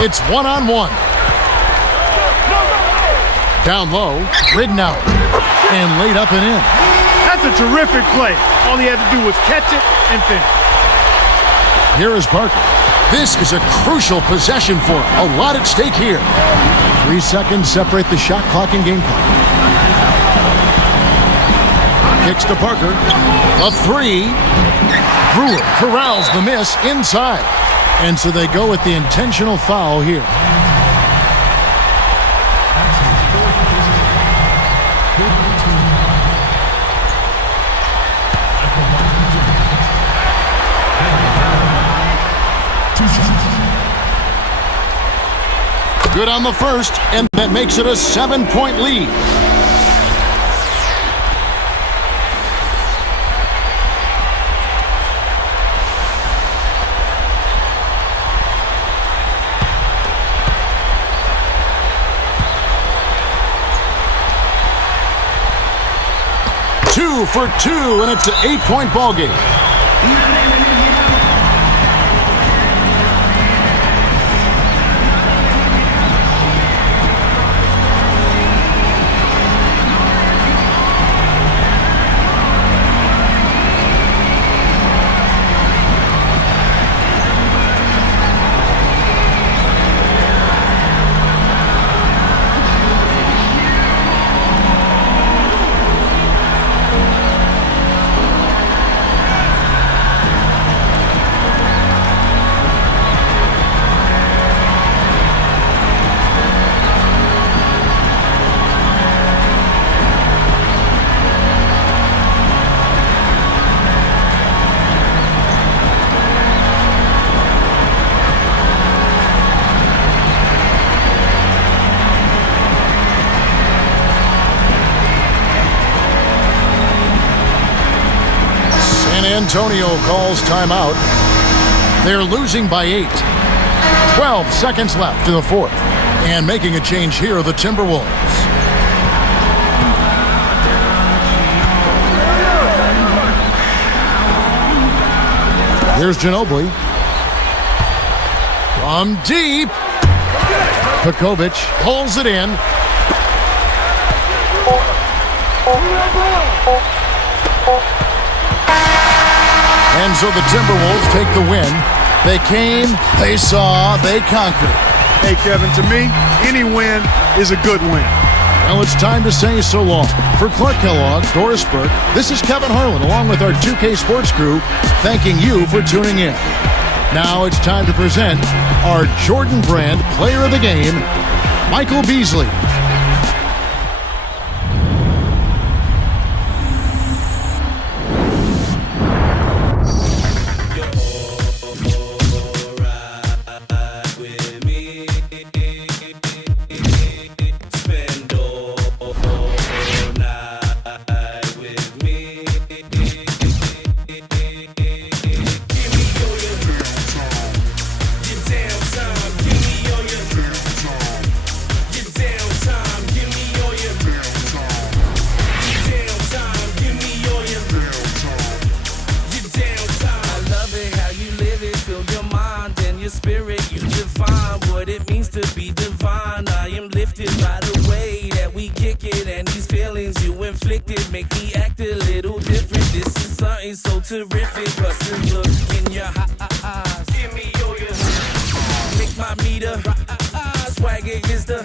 It's 1-on-1. Down low, Ridnour. And laid up and in. That's a terrific play. All he had to do was catch it and finish. Here is Parker. This is a crucial possession for him. A lot at stake here. 3 seconds separate the shot clock and game clock. Kicks to Parker. A 3. Brewer corrals the miss inside. And so they go with the intentional foul here. Good on the first, and that makes it a 7-point lead. Two for 2, and it's an 8-point ball game. Antonio calls timeout. They're losing by 8. 12 seconds left in the fourth. And making a change here are the Timberwolves. Here's Ginobili. From deep. Pekovic pulls it in. And so the Timberwolves take the win. They came, they saw, they conquered. Hey, Kevin, to me, any win is a good win. Well, it's time to say so long. For Clark Kellogg, Doris Burke, this is Kevin Harlan, along with our 2K Sports crew, thanking you for tuning in. Now it's time to present our Jordan Brand Player of the Game, Michael Beasley. Downtown. spirit, you define what it means to be divine. I am lifted by the way that we kick it, and these feelings you inflicted make me act a little different. This is something so terrific. What's the look in your eyes? Give me your make my meter. Swagger is the